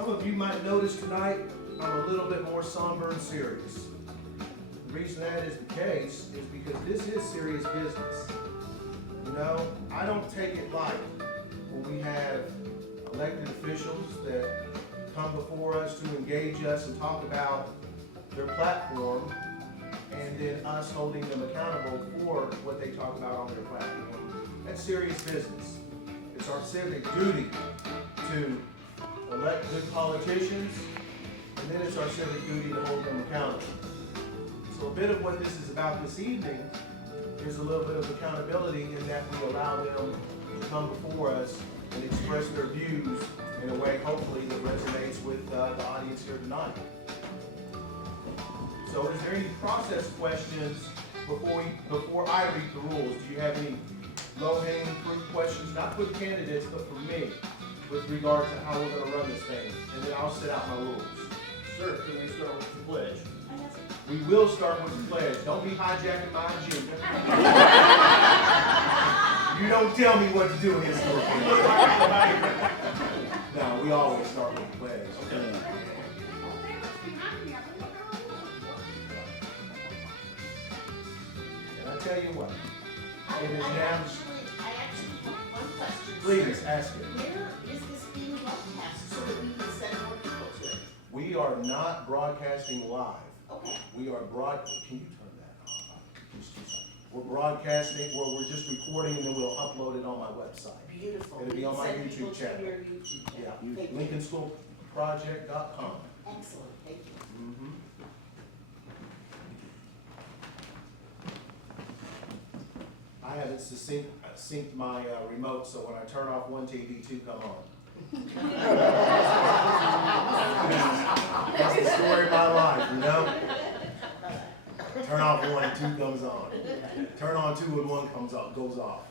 Some of you might notice tonight I'm a little bit more somber and serious. The reason that is the case is because this is serious business. You know, I don't take it light when we have elected officials that come before us to engage us and talk about their platform, and then us holding them accountable for what they talk about on their platform. That's serious business. It's our civic duty to elect good politicians, and then it's our civic duty to hold them accountable. So a bit of what this is about this evening is a little bit of accountability in that we allow them to come before us and express their views in a way, hopefully, that resonates with the audience here tonight. So is there any process questions before I read the rules? Do you have any low-hanging fruit questions, not for the candidates, but for me, with regard to how we're going to run this thing? And then I'll set out my rules. Sure, can we start with the pledge? We will start with the pledge. Don't be hijacking my agenda. You don't tell me what to do in this store. No, we always start with the pledge. Okay. And I tell you what, it is now. I actually have one question. Please ask it. Where is this being broadcast so that we can send more people to it? We are not broadcasting live. Okay. We are can you turn that off? Just 2 seconds. We're broadcasting, we're just recording, and then we'll upload it on my website. Beautiful. It'll be on my Send YouTube people to channel. your YouTube channel. Yeah, Thank you. LincolnSchoolProject.com. Excellent, thank you. Mhm. I haven't synced my remote, so when I turn off one TV, 2 come on. That's the story of my life, you know? Turn off one, 2 comes on. Turn on 2 and 1 goes off.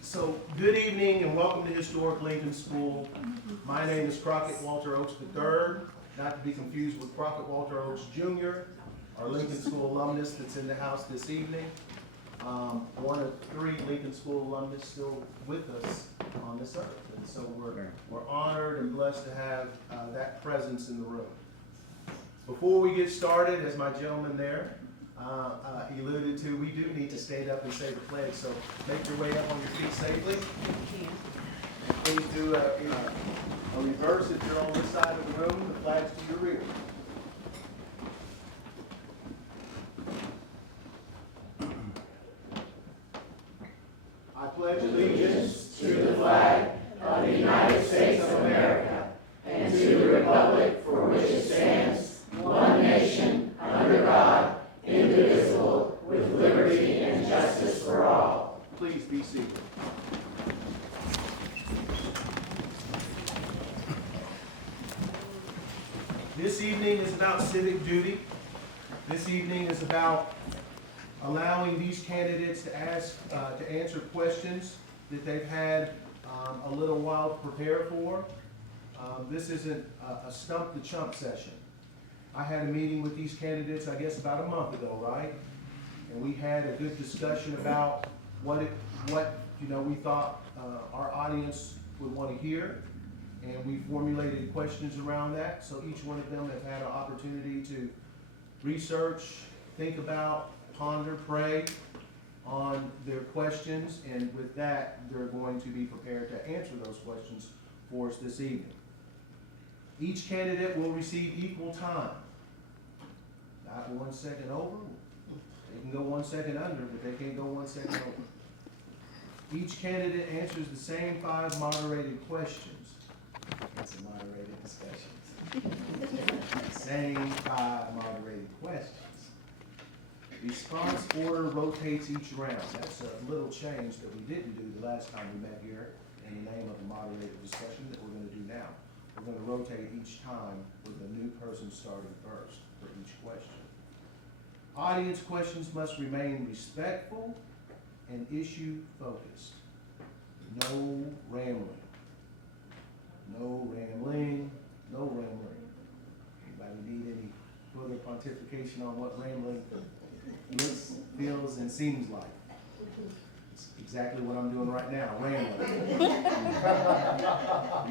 So, good evening and welcome to Historic Lincoln School. My name is Crockett Walter Oates III, not to be confused with Crockett Walter Oates Jr., our Lincoln School alumnus that's in the house this evening. One of 3 Lincoln School alumnus still with us on this earth. And so we're honored and blessed to have that presence in the room. Before we get started, as my gentleman there alluded to, we do need to stand up and say the pledge. So make your way up on your feet safely. Please do a reverse if you're on this side of the room, the flag's to your rear. I pledge allegiance to the flag of the United States of America and to the republic for which it stands, one nation, under God, indivisible, with liberty and justice for all. Please be seated. This evening is about civic duty. This evening is about allowing these candidates to answer questions that they've had a little while to prepare for. This isn't a stump the chump session. I had a meeting with these candidates, I guess, about a month ago, right? And we had a good discussion about what we thought our audience would want to hear. And we formulated questions around that. So each one of them have had an opportunity to research, think about, ponder, pray on their questions, and with that, they're going to be prepared to answer those questions for us this evening. Each candidate will receive equal time. Not 1 second over. They can go 1 second under, but they can't go 1 second over. Each candidate answers the same 5 moderated questions. That's a moderated discussion. Same 5 moderated questions. Response order rotates each round. That's a little change that we didn't do the last time we met here in the name of the moderated discussion that we're going to do now. We're going to rotate each time with a new person starting first for each question. Audience questions must remain respectful and issue focused. No rambling. No rambling. No rambling. Anybody need any further pontification on what rambling looks, feels, and seems like? It's exactly what I'm doing right now, rambling. You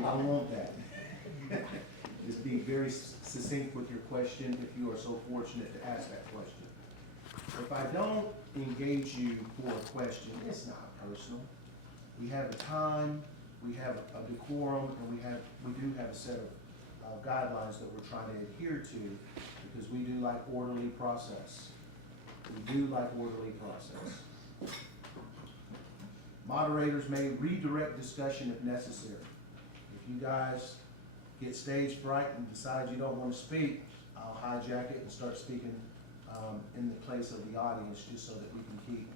don't want that. Just be very succinct with your question if you are so fortunate to ask that question. If I don't engage you for a question, it's not personal. We have a time, we have a decorum, and we do have a set of guidelines that we're trying to adhere to, because we do like orderly process. We do like orderly process. Moderators may redirect discussion if necessary. If you guys get stage fright and decide you don't want to speak, I'll hijack it and start speaking in the place of the audience, just so that we can keep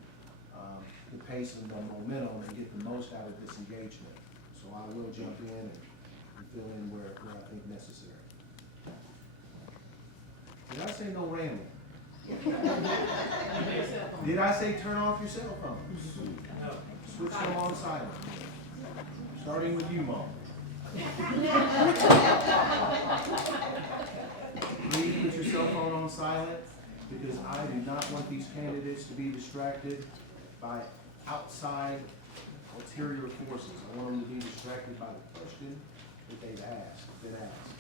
the pace and the momentum and get the most out of this engagement. So I will jump in and fill in where I think necessary. Did I say no rambling? Did I say turn off your cell phones? Switch them on silent. Starting with you, Mom. Please put your cell phone on silent, because I do not want these candidates to be distracted by outside ulterior forces. I want them to be distracted by the question that they've been asked.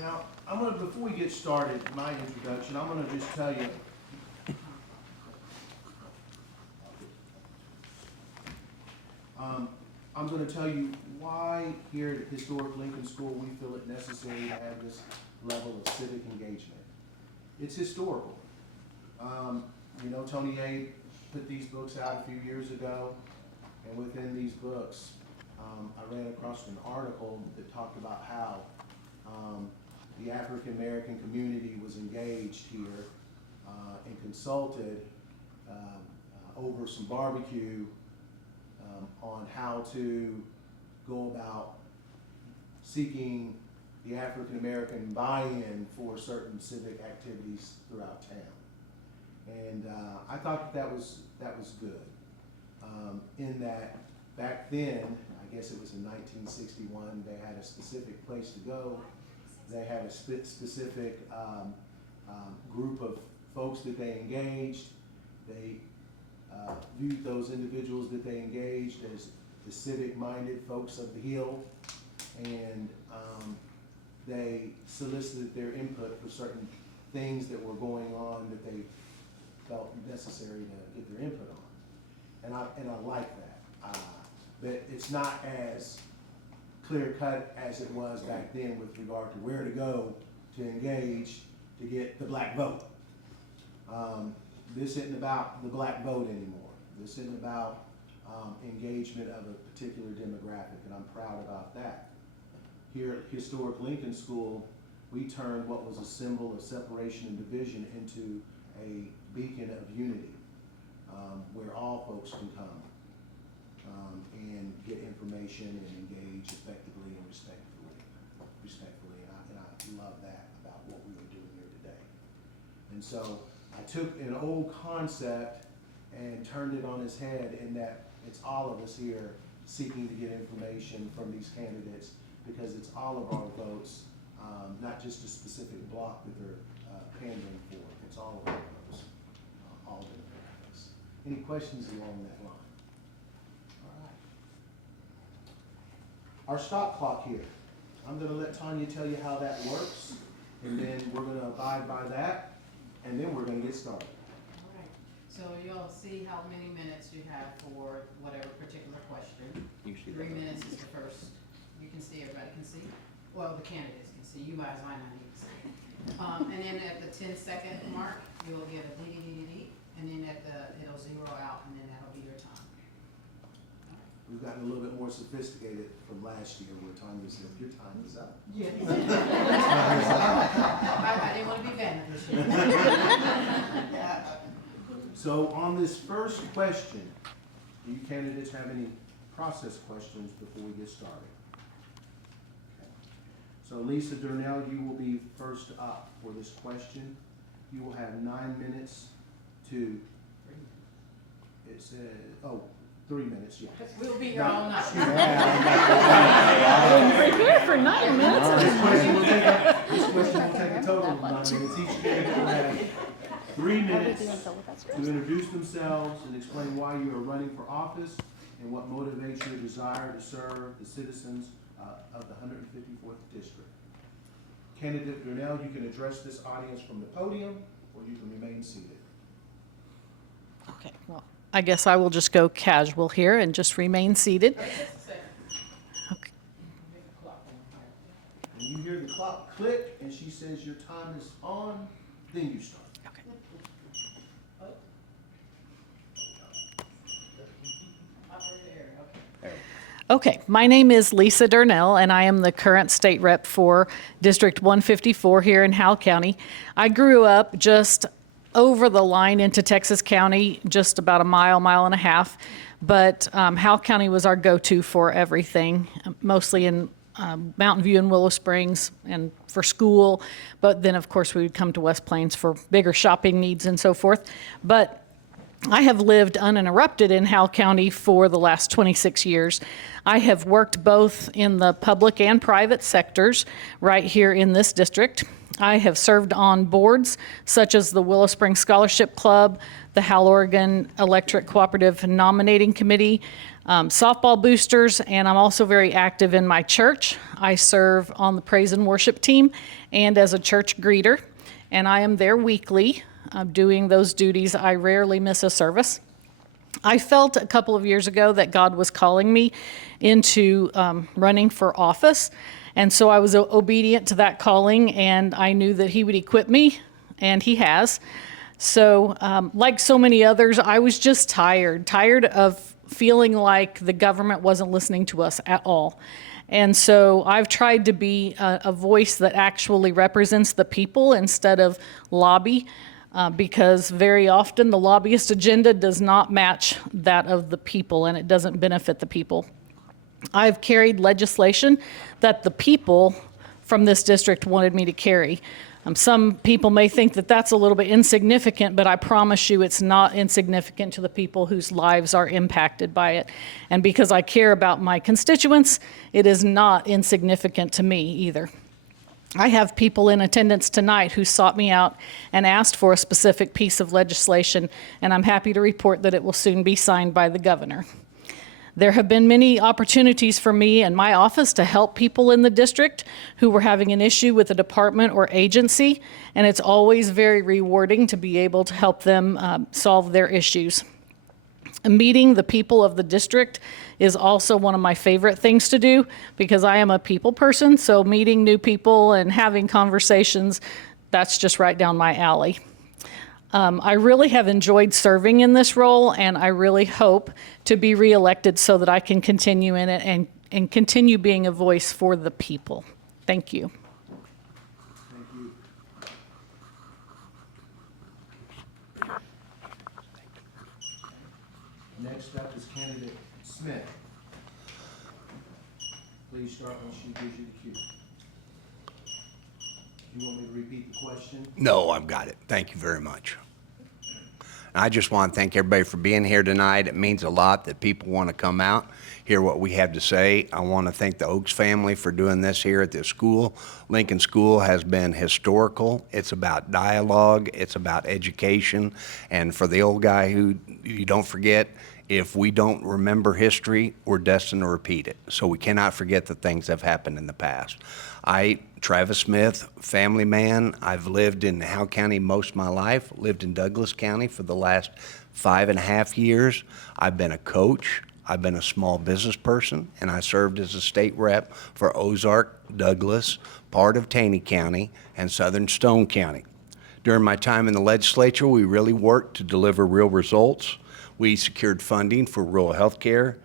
Now, before we get started, my introduction, I'm gonna just tell you, I'm going to tell you why here at Historic Lincoln School we feel it necessary to have this level of civic engagement. It's historical. You know, Tony A. put these books out a few years ago, and within these books, I ran across an article that talked about how the African American community was engaged here and consulted over some barbecue on how to go about seeking the African American buy-in for certain civic activities throughout town. And I thought that was good. In that back then, I guess it was in 1961, they had a specific place to go. They had a specific group of folks that they engaged. They viewed those individuals that they engaged as the civic-minded folks of the Hill, and they solicited their input for certain things that were going on that they felt necessary to get their input on. And I like that. But it's not as clear-cut as it was back then with regard to where to go to engage to get the black vote. This isn't about the black vote anymore. This isn't about engagement of a particular demographic, and I'm proud about that. Here at Historic Lincoln School, we turned what was a symbol of separation and division into a beacon of unity, where all folks can come and get information and engage effectively and respectfully. And I love that about what we were doing here today. And so I took an old concept and turned it on its head, in that it's all of us here seeking to get information from these candidates, because it's all of our votes, not just a specific block that they're pandering for. It's all of our votes, all demographics. Any questions along that line? All right. Our stop clock here. I'm going to let Tanya tell you how that works, and then we're going to abide by that. And then we're going to get started. All right, so you'll see how many minutes you have for whatever particular question. Usually 3 minutes is the first. You can see, everybody can see. Well, the candidates can see. You guys might not need to see. And then at the 10-second mark, you'll get a dee-dee-dee-dee-dee. And then it'll zero out, and then that'll be your time. We've gotten a little bit more sophisticated from last year, where Tanya said, your time is up. Yeah. I didn't want to be banned this year. So on this first question, do you candidates have any process questions before we get started? Okay. So Lisa Durnell, you will be first up for this question. You will have 9 minutes to, it says, 3 minutes, yeah. We'll be here all night. Prepare for 9 minutes. This question will take a total of 9 minutes. Each candidate will have 3 minutes to introduce themselves and explain why you are running for office and what motivates your desire to serve the citizens of the 154th District. Candidate Durnell, you can address this audience from the podium, or you can remain seated. Okay, well, I guess I will just go casual here and just remain seated. Okay. When you hear the clock click and she says your time is on, then you start. Okay, my name is Lisa Durnell, and I am the current state rep for District 154 here in Howell County. I grew up just over the line into Texas County, just about a mile and a half, but Howell County was our go-to for everything, mostly in Mountain View and Willow Springs and for school, but then of course we would come to West Plains for bigger shopping needs and so forth. But I have lived uninterrupted in Howell County for the last 26 years. I have worked both in the public and private sectors right here in this district. I have served on boards such as the Willow Springs Scholarship Club, the Howell Oregon Electric Cooperative Nominating Committee, softball boosters, and I'm also very active in my church. I serve on the praise and worship team and as a church greeter, and I am there weekly. Doing those duties. I rarely miss a service. I felt a couple of years ago that God was calling me into running for office, and so I was obedient to that calling, and I knew that He would equip me, and He has. So like so many others, I was just tired of feeling like the government wasn't listening to us at all. And so I've tried to be a voice that actually represents the people instead of lobby. Because very often the lobbyist agenda does not match that of the people, and it doesn't benefit the people. I've carried legislation that the people from this district wanted me to carry. Some people may think that that's a little bit insignificant, but I promise you it's not insignificant to the people whose lives are impacted by it. And because I care about my constituents, it is not insignificant to me either. I have people in attendance tonight who sought me out and asked for a specific piece of legislation, and I'm happy to report that it will soon be signed by the governor. There have been many opportunities for me and my office to help people in the district who were having an issue with a department or agency, and it's always very rewarding to be able to help them solve their issues. Meeting the people of the district is also one of my favorite things to do because I am a people person, so meeting new people and having conversations, that's just right down my alley. I really have enjoyed serving in this role, and I really hope to be reelected so that I can continue in it and continue being a voice for the people. Thank you. Thank you. Next up is candidate Smith. Please start when she gives you the cue. You want me to repeat the question? No, I've got it. Thank you very much. I just want to thank everybody for being here tonight. It means a lot that people want to come out, hear what we have to say. I want to thank the Oaks family for doing this here at this school. Lincoln School has been historical. It's about dialogue. It's about education. And for the old guy who you don't forget, if we don't remember history, we're destined to repeat it. So we cannot forget the things that have happened in the past. Travis Smith, family man. I've lived in Howell County most of my life, lived in Douglas County for the last 5.5 years. I've been a coach, I've been a small business person, and I served as a state rep for Ozark, Douglas, part of Taney County, and Southern Stone County. During my time in the legislature, we really worked to deliver real results. We secured funding for rural health care,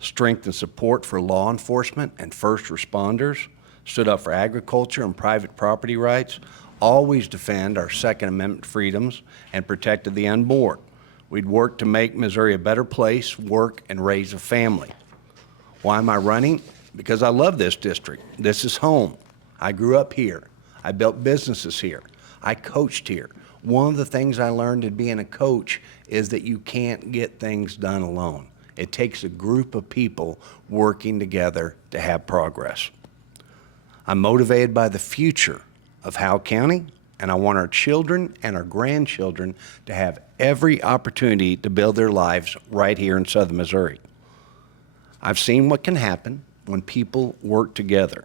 strength and support for law enforcement and first responders, stood up for agriculture and private property rights, always defend our Second Amendment freedoms, and protected the unborn. We'd worked to make Missouri a better place, work, and raise a family. Why am I running? Because I love this district. This is home. I grew up here. I built businesses here. I coached here. One of the things I learned in being a coach is that you can't get things done alone. It takes a group of people working together to have progress. I'm motivated by the future of Howell County, and I want our children and our grandchildren to have every opportunity to build their lives right here in southern Missouri. I've seen what can happen when people work together.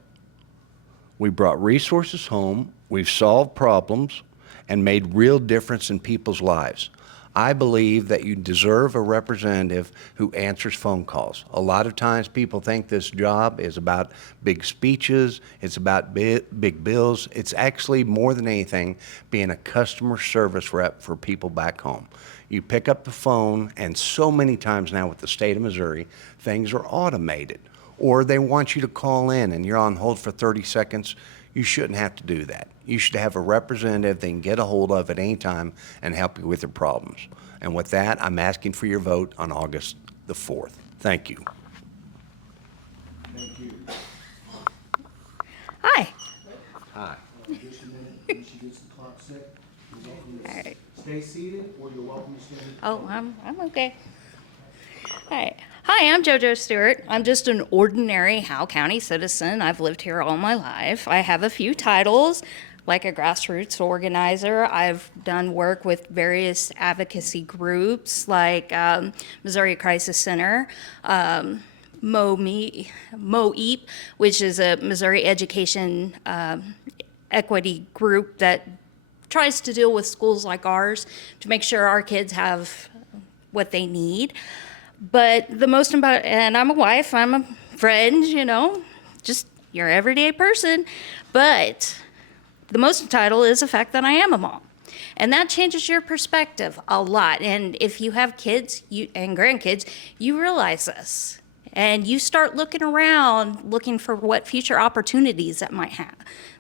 We brought resources home, we've solved problems, and made real difference in people's lives. I believe that you deserve a representative who answers phone calls. A lot of times people think this job is about big speeches, it's about big bills. It's actually more than anything being a customer service rep for people back home. You pick up the phone, and so many times now with the state of Missouri, things are automated. Or they want you to call in and you're on hold for 30 seconds. You shouldn't have to do that. You should have a representative they can get a hold of at any time and help you with your problems. And with that, I'm asking for your vote on August the 4th. Thank you. Thank you. Hi. Hi. Just a minute, when she gets the clock set, you're welcome to All right. stay seated, or you're welcome to stand. Oh, I'm okay. All right. Hi, I'm JoJo Stewart. I'm just an ordinary Howell County citizen. I've lived here all my life. I have a few titles, like a grassroots organizer. I've done work with various advocacy groups, like Missouri Crisis Center, MOEP, which is a Missouri education equity group that tries to deal with schools like ours to make sure our kids have what they need. But the most important, and I'm a wife, I'm a friend, you know, just your everyday person. But the most title is the fact that I am a mom. And that changes your perspective a lot. And if you have kids and grandkids, you realize this. And you start looking around, looking for what future opportunities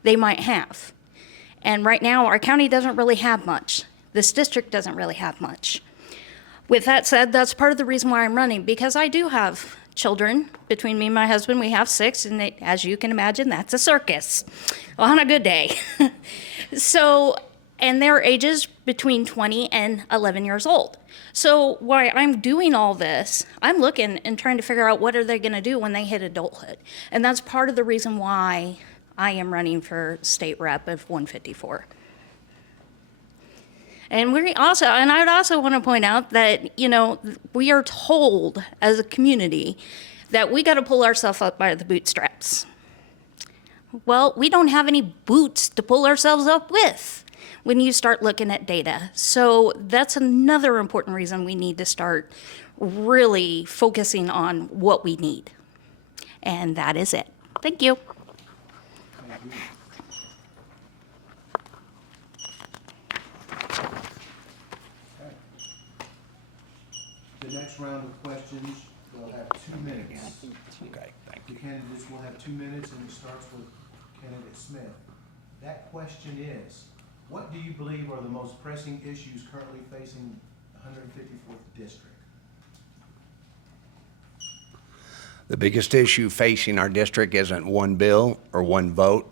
they might have. And right now, our county doesn't really have much. This district doesn't really have much. With that said, that's part of the reason why I'm running, because I do have children. Between me and my husband, we have 6, and as you can imagine, that's a circus on a good day. And their ages between 20 and 11 years old. So while I'm doing all this, I'm looking and trying to figure out what are they going to do when they hit adulthood. And that's part of the reason why I am running for state rep of 154. And I would also want to point out that, you know, we are told as a community that we got to pull ourselves up by the bootstraps. Well, we don't have any boots to pull ourselves up with when you start looking at data. So that's another important reason we need to start really focusing on what we need. And that is it. Thank you. Thank you. Okay. The next round of questions will have 2 minutes. Okay, thank The candidates will have 2 minutes, and it starts with candidate Smith. That question is, what do you believe are the most pressing issues currently facing the 154th district? The biggest issue facing our district isn't one bill or one vote.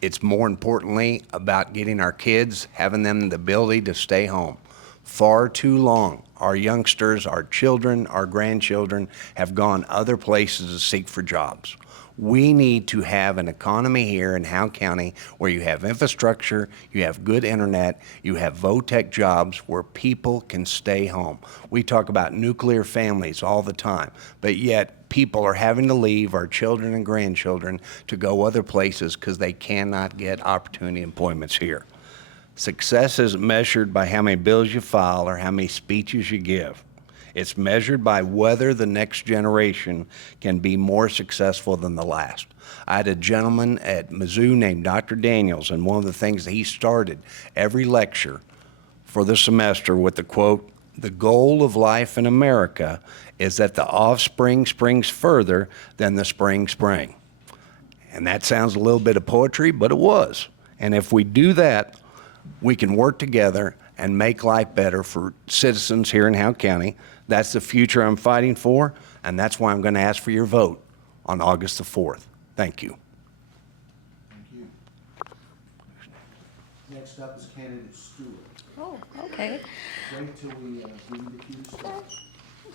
It's more importantly about getting our kids, having them the ability to stay home. Far too long, our youngsters, our children, our grandchildren have gone other places to seek for jobs. We need to have an economy here in Howell County where you have infrastructure, you have good internet, you have VOTEC jobs where people can stay home. We talk about nuclear families all the time, but yet people are having to leave, our children and grandchildren, to go other places because they cannot get opportunity employments here. Success isn't measured by how many bills you file or how many speeches you give. It's measured by whether the next generation can be more successful than the last. I had a gentleman at Mizzou named Dr. Daniels, and one of the things that he started every lecture for the semester with the quote, "The goal of life in America is that the offspring springs further than the spring sprang." And that sounds a little bit of poetry, but it was. And if we do that, we can work together and make life better for citizens here in Howell County. That's the future I'm fighting for, and that's why I'm going to ask for your vote on August the 4th. Thank you. Thank you. Next up is candidate Stewart. Oh, okay. Wait till we give you the cue to start.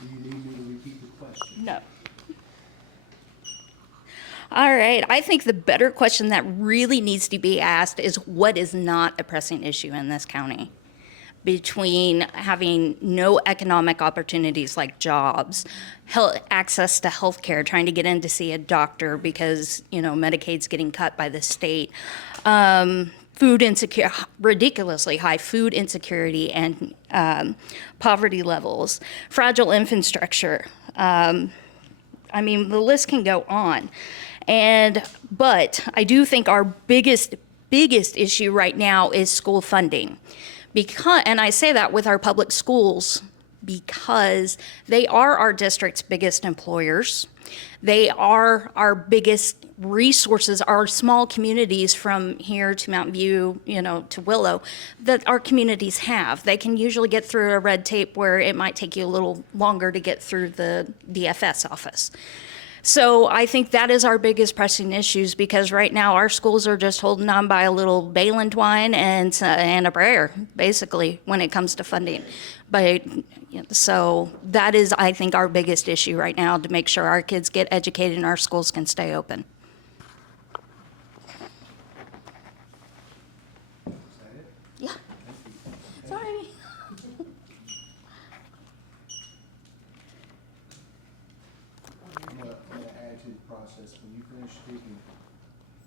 Do you need me to repeat the question? No. All right, I think the better question that really needs to be asked is what is not a pressing issue in this county? Between having no economic opportunities like jobs, access to health care, trying to get in to see a doctor because, Medicaid's getting cut by the state, food insecurity, ridiculously high food insecurity and poverty levels, fragile infrastructure. The list can go on. But I do think our biggest issue right now is school funding. And I say that with our public schools because they are our district's biggest employers. They are our biggest resources, our small communities from here to Mountain View, to Willow, that our communities have. They can usually get through a red tape where it might take you a little longer to get through the DFS office. So I think that is our biggest pressing issues because right now our schools are just holding on by a little baling twine and a prayer, basically, when it comes to funding. So that is, I think, our biggest issue right now, to make sure our kids get educated and our schools can stay open. Is that it? Yeah, sorry. I'm gonna add to the process. When you finish speaking,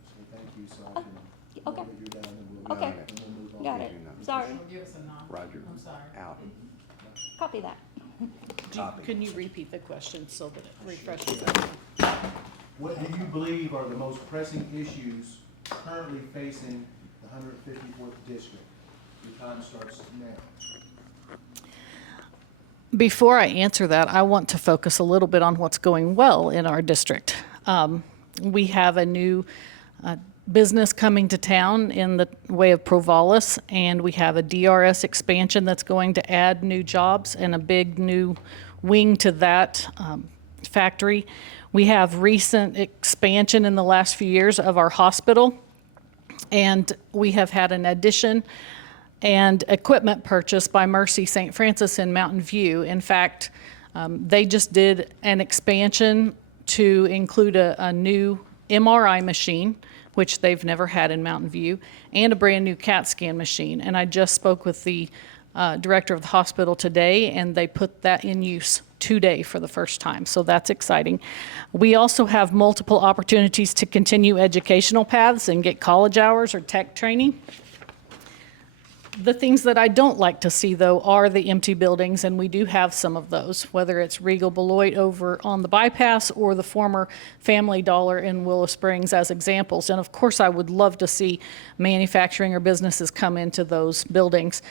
say thank you so I can know okay. that you're done and we'll, Okay. and we'll move on. Got it. Sorry. Give us a nod. Roger. I'm sorry. Out. Copy that. Can you repeat the question so that it refreshes? What do you believe are the most pressing issues currently facing the 154th district? Your time starts now. Before I answer that, I want to focus a little bit on what's going well in our district. We have a new business coming to town in the way of Provalis, and we have a DRS expansion that's going to add new jobs and a big new wing to that factory. We have recent expansion in the last few years of our hospital, and we have had an addition and equipment purchase by Mercy St. Francis in Mountain View. In fact, they just did an expansion to include a new MRI machine, which they've never had in Mountain View, and a brand new CAT scan machine. And I just spoke with the director of the hospital today, and they put that in use today for the first time. So that's exciting. We also have multiple opportunities to continue educational paths and get college hours or tech training. The things that I don't like to see, though, are the empty buildings, and we do have some of those, whether it's Regal Beloit over on the bypass or the former Family Dollar in Willow Springs as examples. And of course, I would love to see manufacturing or businesses come into those buildings.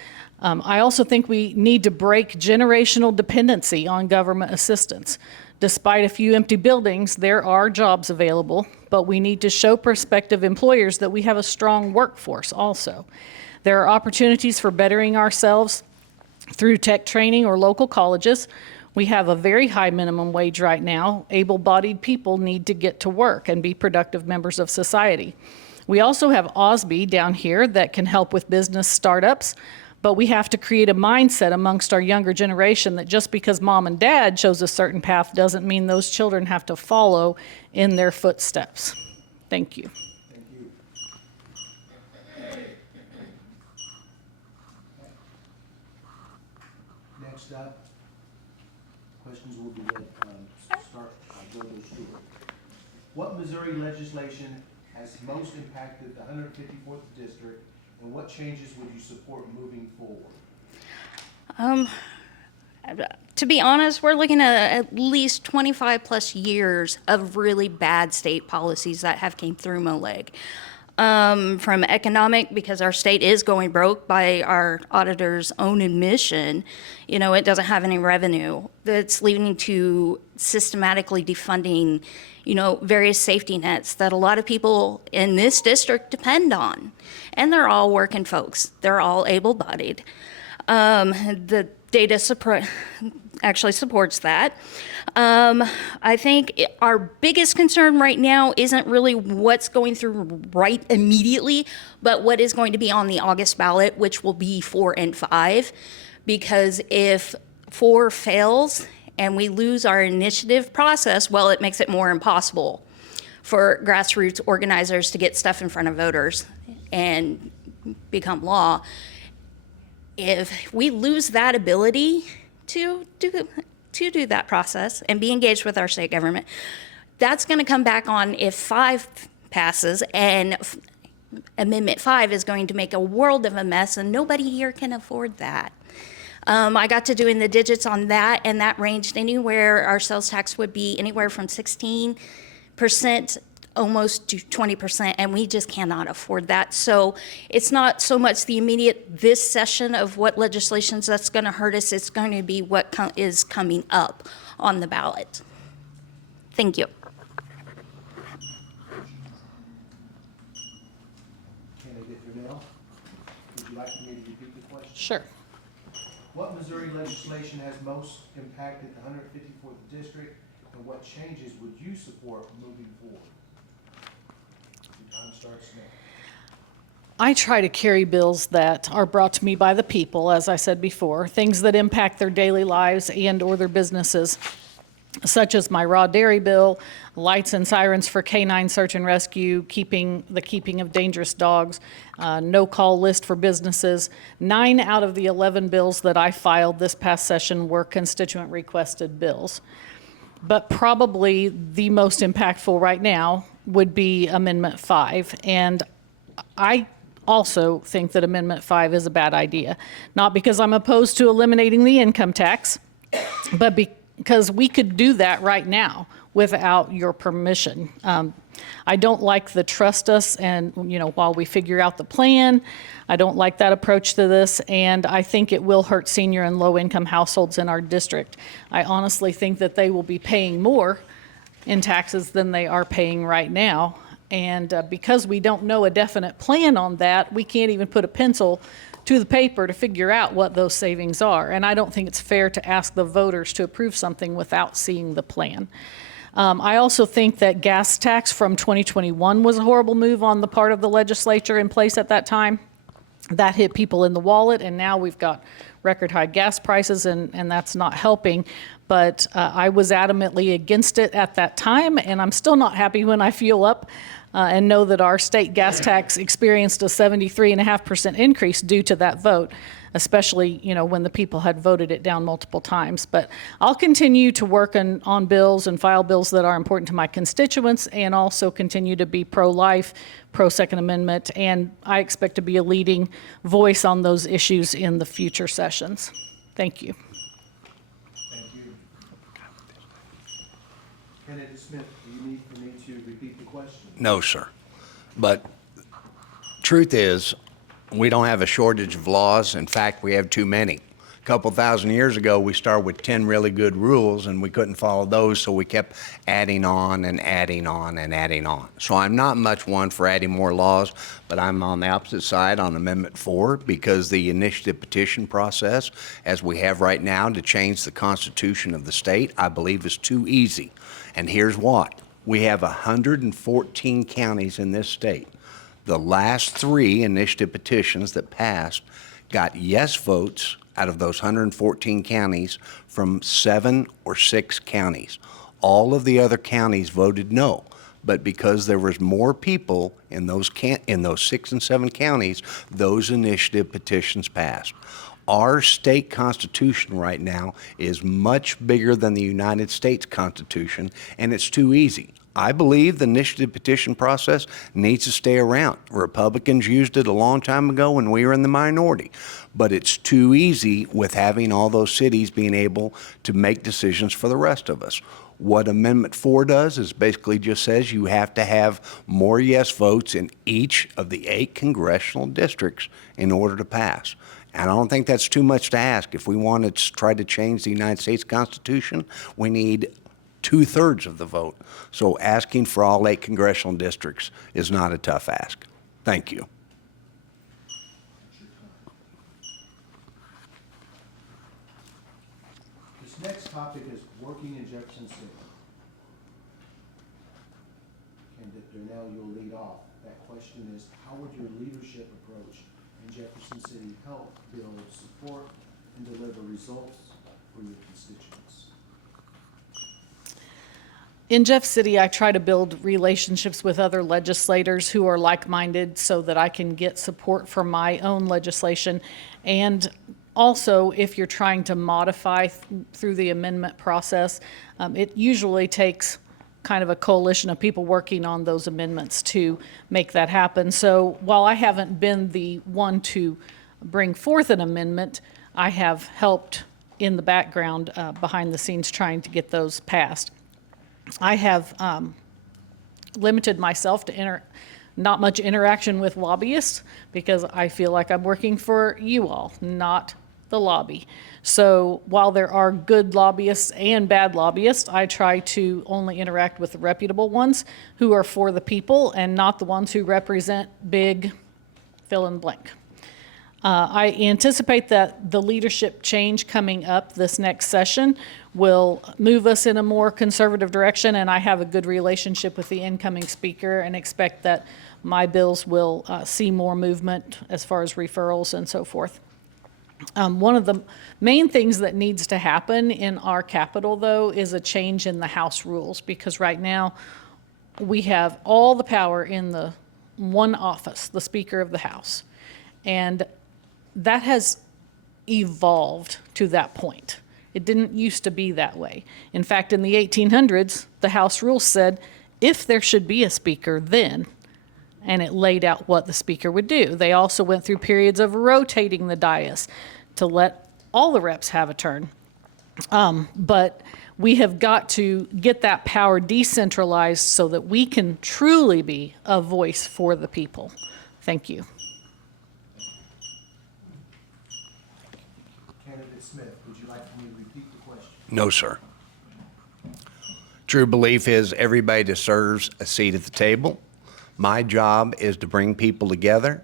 I also think we need to break generational dependency on government assistance. Despite a few empty buildings, there are jobs available, but we need to show prospective employers that we have a strong workforce also. There are opportunities for bettering ourselves through tech training or local colleges. We have a very high minimum wage right now. Able-bodied people need to get to work and be productive members of society. We also have OSBI down here that can help with business startups, but we have to create a mindset amongst our younger generation that just because mom and dad chose a certain path doesn't mean those children have to follow in their footsteps. Thank you. Thank you. Next up, questions will be read, go those through. What Missouri legislation has most impacted the 154th district, and what changes would you support moving forward? To be honest, we're looking at least 25 plus years of really bad state policies that have came through MOLEG. From economic, because our state is going broke by our auditor's own admission, it doesn't have any revenue. That's leading to systematically defunding, various safety nets that a lot of people in this district depend on. And they're all working folks. They're all able-bodied. The data actually supports that. I think our biggest concern right now isn't really what's going through right immediately, but what is going to be on the August ballot, which will be 4 and 5. Because if 4 fails and we lose our initiative process, well, it makes it more impossible for grassroots organizers to get stuff in front of voters and become law. If we lose that ability to do that process and be engaged with our state government, that's going to come back on if 5 passes, and Amendment 5 is going to make a world of a mess, and nobody here can afford that. I got to doing the digits on that, and that ranged anywhere, our sales tax would be anywhere from 16% almost to 20%, and we just cannot afford that. So it's not so much the immediate this session of what legislations that's going to hurt us, it's going to be what is coming up on the ballot. Thank you. Candidate Durnell, would you like for me to repeat the question? Sure. What Missouri legislation has most impacted the 154th district, and what changes would you support moving forward? Your time starts now. I try to carry bills that are brought to me by the people, as I said before, things that impact their daily lives and/or their businesses, such as my raw dairy bill, lights and sirens for canine search and rescue, keeping of dangerous dogs, no-call list for businesses. 9 out of the 11 bills that I filed this past session were constituent-requested bills. But probably the most impactful right now would be Amendment 5. And I also think that Amendment 5 is a bad idea. Not because I'm opposed to eliminating the income tax, but because we could do that right now without your permission. I don't like the trust us and, while we figure out the plan, I don't like that approach to this, and I think it will hurt senior and low-income households in our district. I honestly think that they will be paying more in taxes than they are paying right now, and because we don't know a definite plan on that, we can't even put a pencil to the paper to figure out what those savings are, and I don't think it's fair to ask the voters to approve something without seeing the plan. I also think that gas tax from 2021 was a horrible move on the part of the legislature in place at that time. That hit people in the wallet, and now we've got record high gas prices, and that's not helping. But I was adamantly against it at that time, and I'm still not happy when I fuel up and know that our state gas tax experienced a 73.5% increase due to that vote, especially, when the people had voted it down multiple times. But I'll continue to work on bills and file bills that are important to my constituents, and also continue to be pro-life, pro-Second Amendment, and I expect to be a leading voice on those issues in the future sessions. Thank you. Thank you. Candidate Smith, do you need for me to repeat the question? No, sir. But truth is, we don't have a shortage of laws. In fact, we have too many. A couple thousand years ago, we started with 10 really good rules, and we couldn't follow those, so we kept adding on and adding on and adding on. So I'm not much one for adding more laws, but I'm on the opposite side on Amendment 4, because the initiative petition process, as we have right now to change the Constitution of the state, I believe is too easy. And here's what. We have 114 counties in this state. The last 3 initiative petitions that passed got yes votes out of those 114 counties from 7 or 6 counties. All of the other counties voted no, but because there was more people in those 6 and 7 counties, those initiative petitions passed. Our state constitution right now is much bigger than the United States Constitution, and it's too easy. I believe the initiative petition process needs to stay around. Republicans used it a long time ago when we were in the minority, but it's too easy with having all those cities being able to make decisions for the rest of us. What Amendment 4 does is basically just says you have to have more yes votes in each of the 8 congressional districts in order to pass. And I don't think that's too much to ask. If we want to try to change the United States Constitution, we need 2/3 of the vote. So asking for all 8 congressional districts is not a tough ask. Thank you. This next topic is working in Jefferson City. Candidate Durnell, you'll lead off. That question is, how would your leadership approach in Jefferson City help build support and deliver results for your constituents? In Jeff City, I try to build relationships with other legislators who are like-minded so that I can get support for my own legislation. And also, if you're trying to modify through the amendment process, it usually takes kind of a coalition of people working on those amendments to make that happen. So while I haven't been the one to bring forth an amendment, I have helped in the background, behind the scenes, trying to get those passed. I have limited myself to not much interaction with lobbyists because I feel like I'm working for you all, not the lobby. So while there are good lobbyists and bad lobbyists, I try to only interact with the reputable ones who are for the people and not the ones who represent big fill in blank. I anticipate that the leadership change coming up this next session will move us in a more conservative direction, and I have a good relationship with the incoming speaker and expect that my bills will see more movement as far as referrals and so forth. One of the main things that needs to happen in our Capitol, though, is a change in the House rules, because right now we have all the power in the one office, the Speaker of the House. And that has evolved to that point. It didn't used to be that way. In fact, in the 1800s, the House rules said, if there should be a speaker, then, and it laid out what the speaker would do. They also went through periods of rotating the dais to let all the reps have a turn. But we have got to get that power decentralized so that we can truly be a voice for the people. Thank you. Candidate Smith, would you like me to repeat the question? No, sir. True belief is everybody deserves a seat at the table. My job is to bring people together,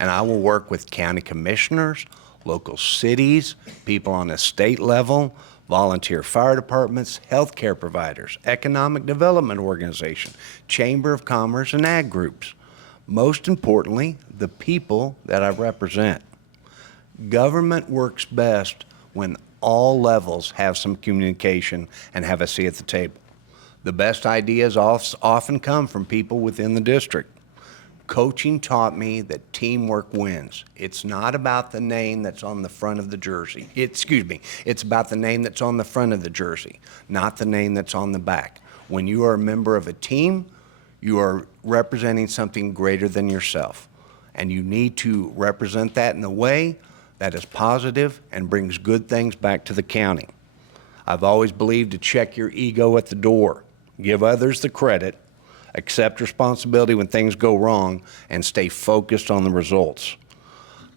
and I will work with county commissioners, local cities, people on a state level, volunteer fire departments, healthcare providers, economic development organization, chamber of commerce, and ag groups. Most importantly, the people that I represent. Government works best when all levels have some communication and have a seat at the table. The best ideas often come from people within the district. Coaching taught me that teamwork wins. It's not about the name that's on the front of the jersey. It's about the name that's on the front of the jersey, not the name that's on the back. When you are a member of a team, you are representing something greater than yourself. And you need to represent that in a way that is positive and brings good things back to the county. I've always believed to check your ego at the door, give others the credit, accept responsibility when things go wrong, and stay focused on the results.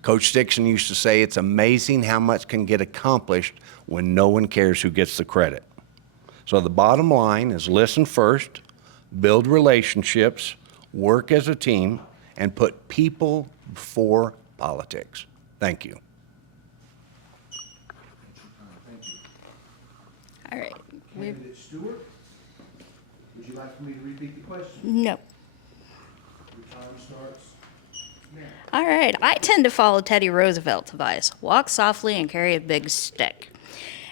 Coach Dixon used to say, it's amazing how much can get accomplished when no one cares who gets the credit. So the bottom line is listen first, build relationships, work as a team, and put people before politics. Thank you. Thank you. All right. Candidate Stewart, would you like for me to repeat the question? No. Your time starts now. All right. I tend to follow Teddy Roosevelt's advice. Walk softly and carry a big stick.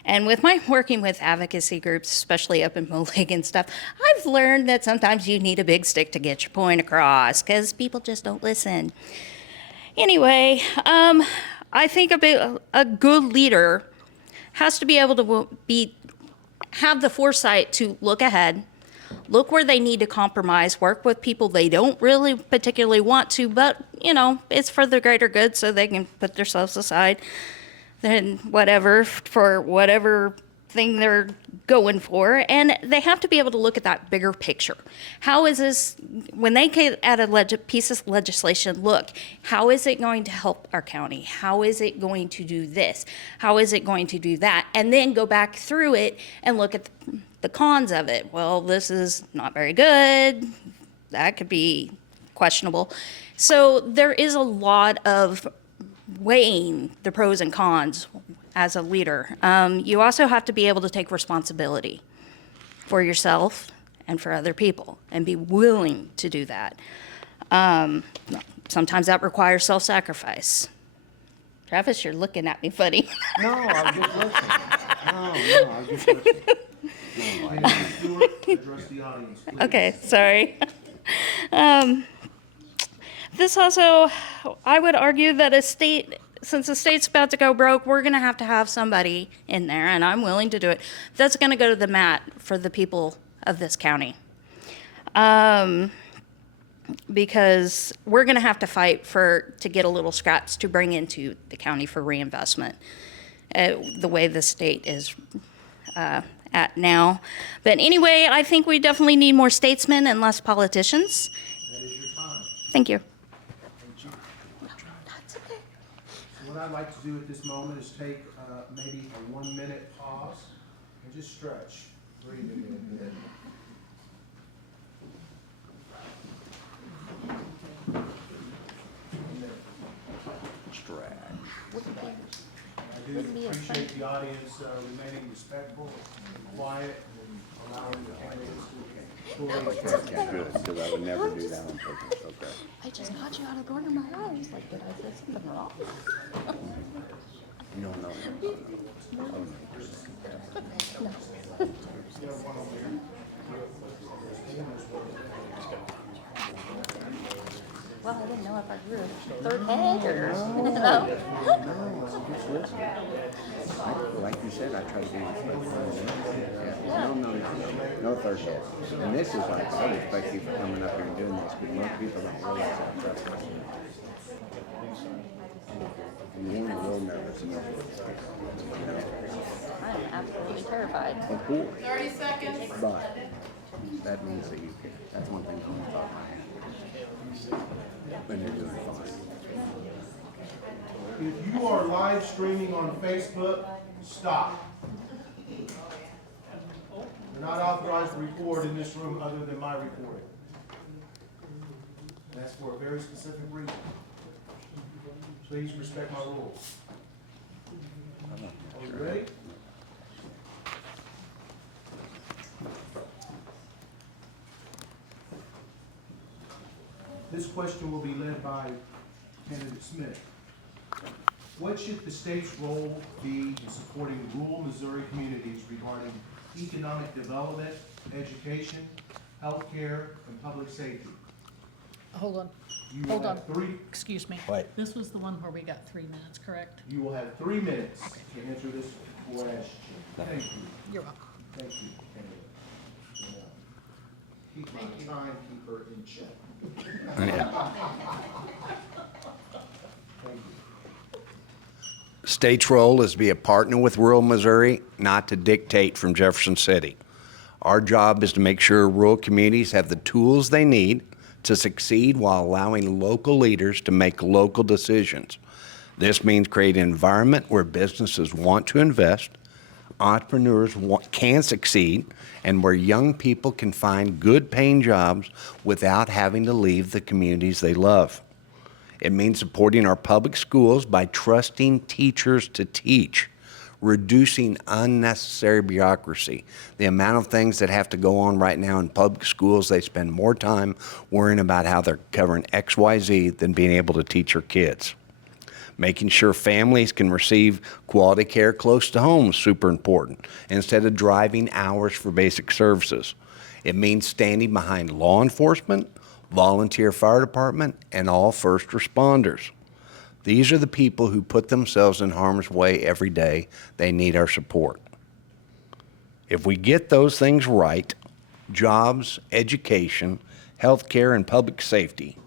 And with my working with advocacy groups, especially up in Molig and stuff, I've learned that sometimes you need a big stick to get your point across because people just don't listen. Anyway, I think a good leader has to be able to have the foresight to look ahead, look where they need to compromise, work with people they don't really particularly want to, but, you know, it's for the greater good so they can put themselves aside, then whatever, for whatever thing they're going for. And they have to be able to look at that bigger picture. How is this, when they get at a piece of legislation, look, how is it going to help our county? How is it going to do this? How is it going to do that? And then go back through it and look at the cons of it. Well, this is not very good. That could be questionable. So there is a lot of weighing the pros and cons as a leader. You also have to be able to take responsibility for yourself and for other people and be willing to do that. Sometimes that requires self-sacrifice. Travis, you're looking at me funny. No, I'm just listening. No, I'm just listening. Candidate Stewart, address the audience, please. Okay, sorry. This also, I would argue that since the state's about to go broke, we're going to have somebody in there, and I'm willing to do it. That's going to go to the mat for the people of this county. Because we're going to have to fight to get a little scraps to bring into the county for reinvestment, the way the state is at now. But anyway, I think we definitely need more statesmen and less politicians. That is your time. Thank you. So what I'd like to do at this moment is take maybe a 1-minute pause and just stretch. Breathe again. Good. I do appreciate the audience remaining respectful and quiet and allowing the candidates to. Good, because I would never do that on purpose, okay. I just caught you out of the corner of my eye. I was like, did I say something wrong? No, no. Oh, no. Well, I didn't know if I grew a third head or, you know. Like you said, I try to be respectful. No third head. And this is like, I respect you for coming up here and doing this, because most people don't realize how tough this is. And you're a little nervous, you know. I'm absolutely terrified. Of course, 30 seconds. but that means that you can. That's one thing going about my hand. When they're doing fine. If you are live streaming on Facebook, stop. You're not authorized to record in this room other than my recording. That's for a very specific reason. Please respect my rules. Are we ready? This question will be led by candidate Smith. What should the state's role be in supporting rural Missouri communities regarding economic development, education, healthcare, and public safety? Hold on, You will Hold have on. three. excuse me. What? This was the one where we got 3 minutes, correct? You will have 3 minutes to answer this question. Thank you. You're welcome. Thank you, candidate. Keep my timekeeper in check. Thank you. State's role is to be a partner with rural Missouri, not to dictate from Jefferson City. Our job is to make sure rural communities have the tools they need to succeed while allowing local leaders to make local decisions. This means creating an environment where businesses want to invest, entrepreneurs can succeed, and where young people can find good paying jobs without having to leave the communities they love. It means supporting our public schools by trusting teachers to teach, reducing unnecessary bureaucracy. The amount of things that have to go on right now in public schools, they spend more time worrying about how they're covering XYZ than being able to teach their kids. Making sure families can receive quality care close to home is super important, instead of driving hours for basic services. It means standing behind law enforcement, volunteer fire department, and all first responders. These are the people who put themselves in harm's way every day. They need our support. If we get those things right, jobs, education, healthcare, and public safety,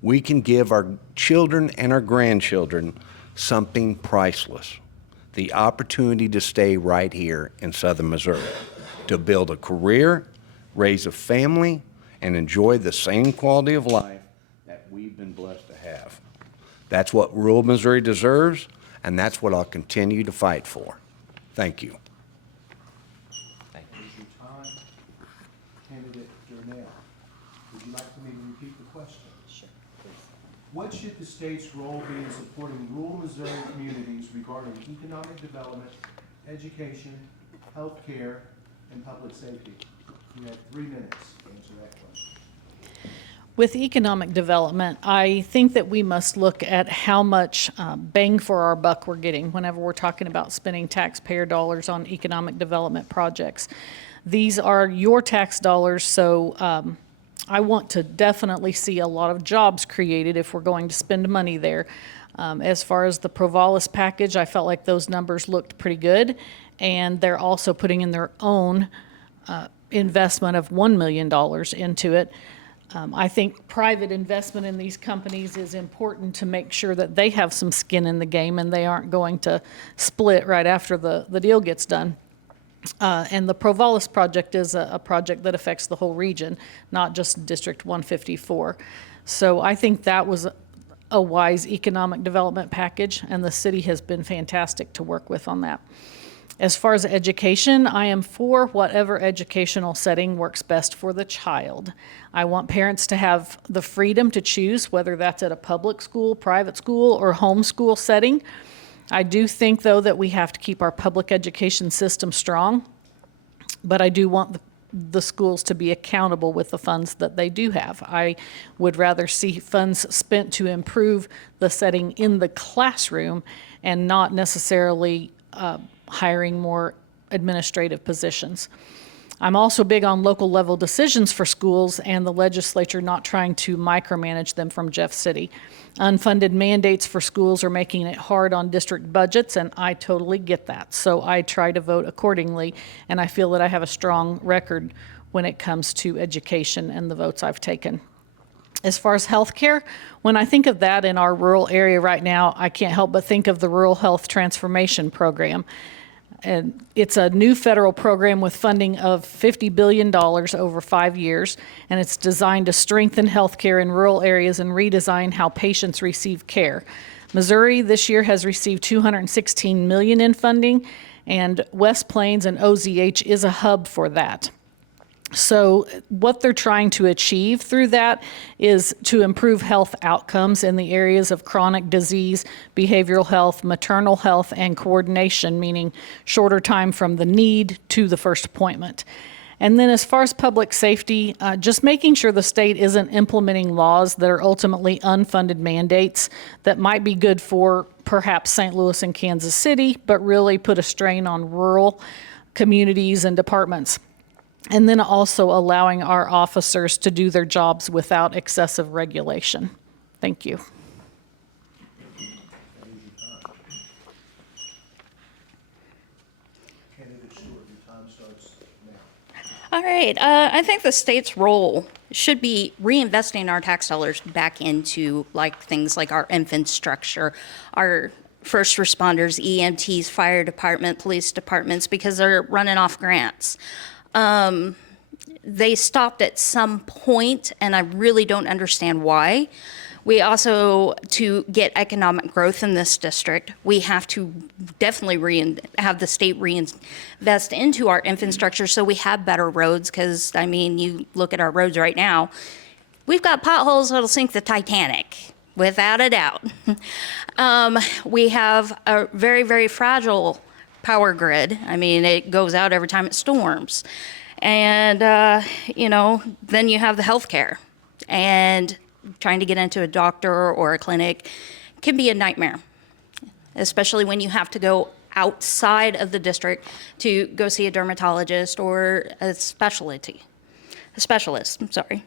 we can give our children and our grandchildren something priceless: the opportunity to stay right here in southern Missouri, to build a career, raise a family, and enjoy the same quality of life that we've been blessed to have. That's what rural Missouri deserves, and that's what I'll continue to fight for. Thank you. Here's your time. Candidate Darnell, would you like for me to repeat the question? Sure, please. What should the state's role be in supporting rural Missouri communities regarding economic development, education, healthcare, and public safety? You have 3 minutes to answer that question. With economic development, I think that we must look at how much bang for our buck we're getting whenever we're talking about spending taxpayer dollars on economic development projects. These are your tax dollars, so I want to definitely see a lot of jobs created if we're going to spend money there. As far as the Provalis package, I felt like those numbers looked pretty good, and they're also putting in their own investment of $1 million into it. I think private investment in these companies is important to make sure that they have some skin in the game and they aren't going to split right after the deal gets done. And the Provalis project is a project that affects the whole region, not just District 154. So I think that was a wise economic development package, and the city has been fantastic to work with on that. As far as education, I am for whatever educational setting works best for the child. I want parents to have the freedom to choose whether that's at a public school, private school, or homeschool setting. I do think, though, that we have to keep our public education system strong, but I do want the schools to be accountable with the funds that they do have. I would rather see funds spent to improve the setting in the classroom and not necessarily hiring more administrative positions. I'm also big on local level decisions for schools and the legislature not trying to micromanage them from Jeff City. Unfunded mandates for schools are making it hard on district budgets, and I totally get that. So I try to vote accordingly, and I feel that I have a strong record when it comes to education and the votes I've taken. As far as healthcare, when I think of that in our rural area right now, I can't help but think of the Rural Health Transformation Program. And it's a new federal program with funding of $50 billion over 5 years, and it's designed to strengthen healthcare in rural areas and redesign how patients receive care. Missouri this year has received $216 million in funding, and West Plains and OZH is a hub for that. So what they're trying to achieve through that is to improve health outcomes in the areas of chronic disease, behavioral health, maternal health, and coordination, meaning shorter time from the need to the first appointment. And then as far as public safety, just making sure the state isn't implementing laws that are ultimately unfunded mandates that might be good for perhaps St. Louis and Kansas City, but really put a strain on rural communities and departments. And then also allowing our officers to do their jobs without excessive regulation. Thank you. Candidate Stewart, your time starts now. All right, I think the state's role should be reinvesting our tax dollars back into things like our infrastructure, our first responders, EMTs, fire department, police departments, because they're running off grants. They stopped at some point, and I really don't understand why. We also, to get economic growth in this district, we have to definitely have the state reinvest into our infrastructure so we have better roads, because, I mean, you look at our roads right now, we've got potholes that'll sink the Titanic, without a doubt. We have a very, very fragile power grid. I mean, it goes out every time it storms. And, then you have the healthcare. And trying to get into a doctor or a clinic can be a nightmare, especially when you have to go outside of the district to go see a dermatologist or a specialist, I'm sorry.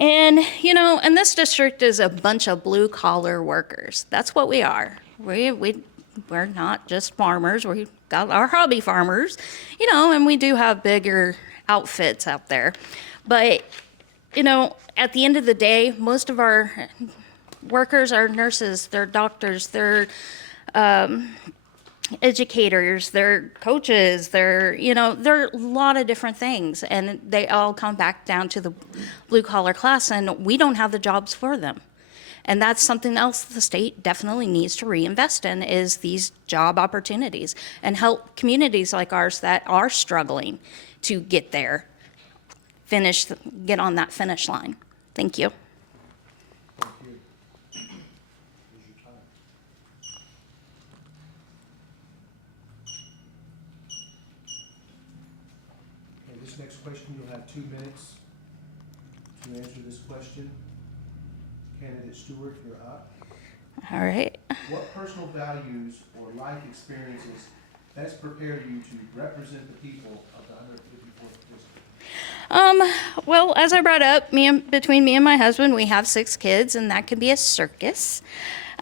And, and this district is a bunch of blue collar workers. That's what we are. We're not just farmers. We've got our hobby farmers, and we do have bigger outfits out there. But, at the end of the day, most of our workers are nurses, they're doctors, they're educators, they're coaches, they're a lot of different things. And they all come back down to the blue collar class, and we don't have the jobs for them. And that's something else the state definitely needs to reinvest in, is these job opportunities and help communities like ours that are struggling to get there, get on that finish line. Thank you. Thank you. Here's your time. Okay, this next question, you'll have 2 minutes to answer this question. Candidate Stewart, you're up. All right. What personal values or life experiences best prepare you to represent the people of the 154th district? Well, as I brought up, between me and my husband, we have 6 kids, and that can be a circus.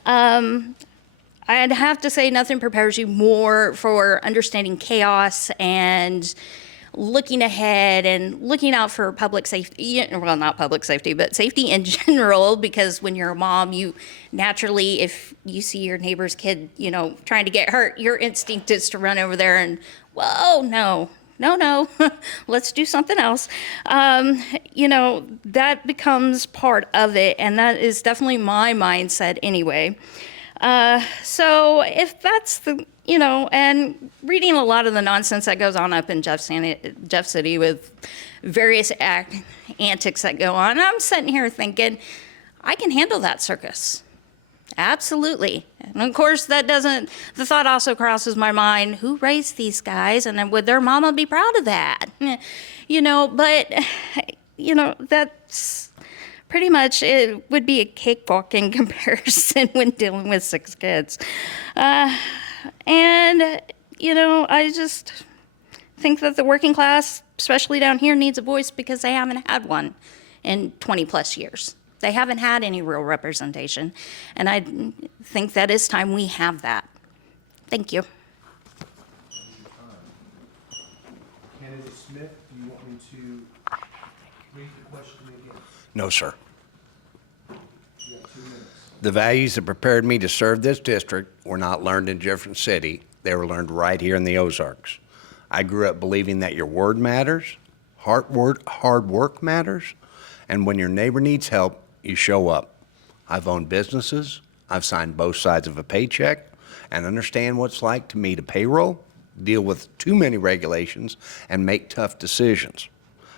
I'd have to say nothing prepares you more for understanding chaos and looking ahead and looking out for public safety. Well, not public safety, but safety in general, because when you're a mom, you naturally, if you see your neighbor's kid, trying to get hurt, your instinct is to run over there and, whoa, no, let's do something else. That becomes part of it, and that is definitely my mindset anyway. So if that's and reading a lot of the nonsense that goes on up in Jeff City with various antics that go on, I'm sitting here thinking, I can handle that circus. Absolutely. And of course, the thought also crosses my mind, who raised these guys, and would their mama be proud of that? That's pretty much, it would be a cakewalk in comparison when dealing with 6 kids. I just think that the working class, especially down here, needs a voice because they haven't had one in 20 plus years. They haven't had any real representation, and I think that it's time we have that. Thank you. Candidate Smith, do you want me to read the question again? No, sir. You have 2 minutes. The values that prepared me to serve this district were not learned in Jefferson City. They were learned right here in the Ozarks. I grew up believing that your word matters, hard work matters, and when your neighbor needs help, you show up. I've owned businesses, I've signed both sides of a paycheck, and understand what it's like to meet a payroll, deal with too many regulations, and make tough decisions.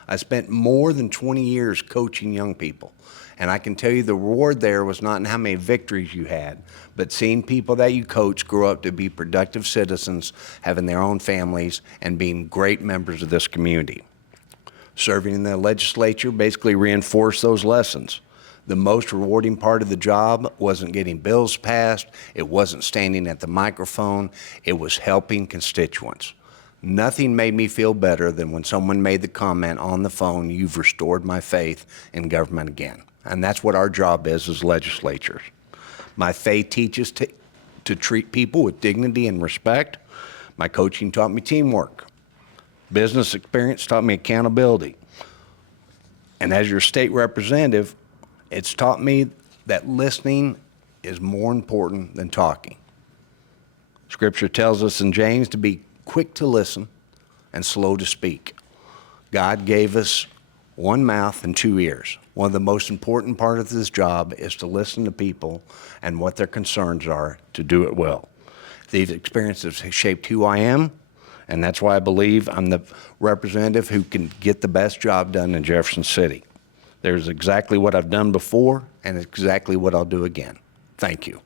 I spent more than 20 years coaching young people, and I can tell you the reward there was not in how many victories you had, but seeing people that you coach grow up to be productive citizens, having their own families, and being great members of this community. Serving in the legislature basically reinforced those lessons. The most rewarding part of the job wasn't getting bills passed, it wasn't standing at the microphone, it was helping constituents. Nothing made me feel better than when someone made the comment on the phone, "You've restored my faith in government again." And that's what our job is as legislatures. My faith teaches to treat people with dignity and respect. My coaching taught me teamwork. Business experience taught me accountability. And as your state representative, it's taught me that listening is more important than talking. Scripture tells us in James to be quick to listen and slow to speak. God gave us one mouth and 2 ears. One of the most important parts of this job is to listen to people and what their concerns are to do it well. These experiences have shaped who I am, and that's why I believe I'm the representative who can get the best job done in Jefferson City. There's exactly what I've done before, and it's exactly what I'll do again. Thank you.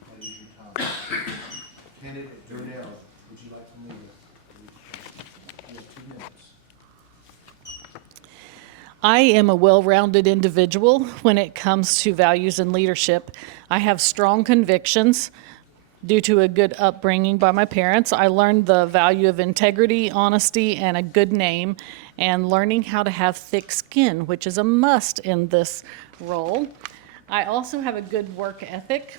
That is your time. Candidate Durnell, would you like to lead us? You have 2 minutes. I am a well-rounded individual when it comes to values and leadership. I have strong convictions due to a good upbringing by my parents. I learned the value of integrity, honesty, and a good name, and learning how to have thick skin, which is a must in this role. I also have a good work ethic.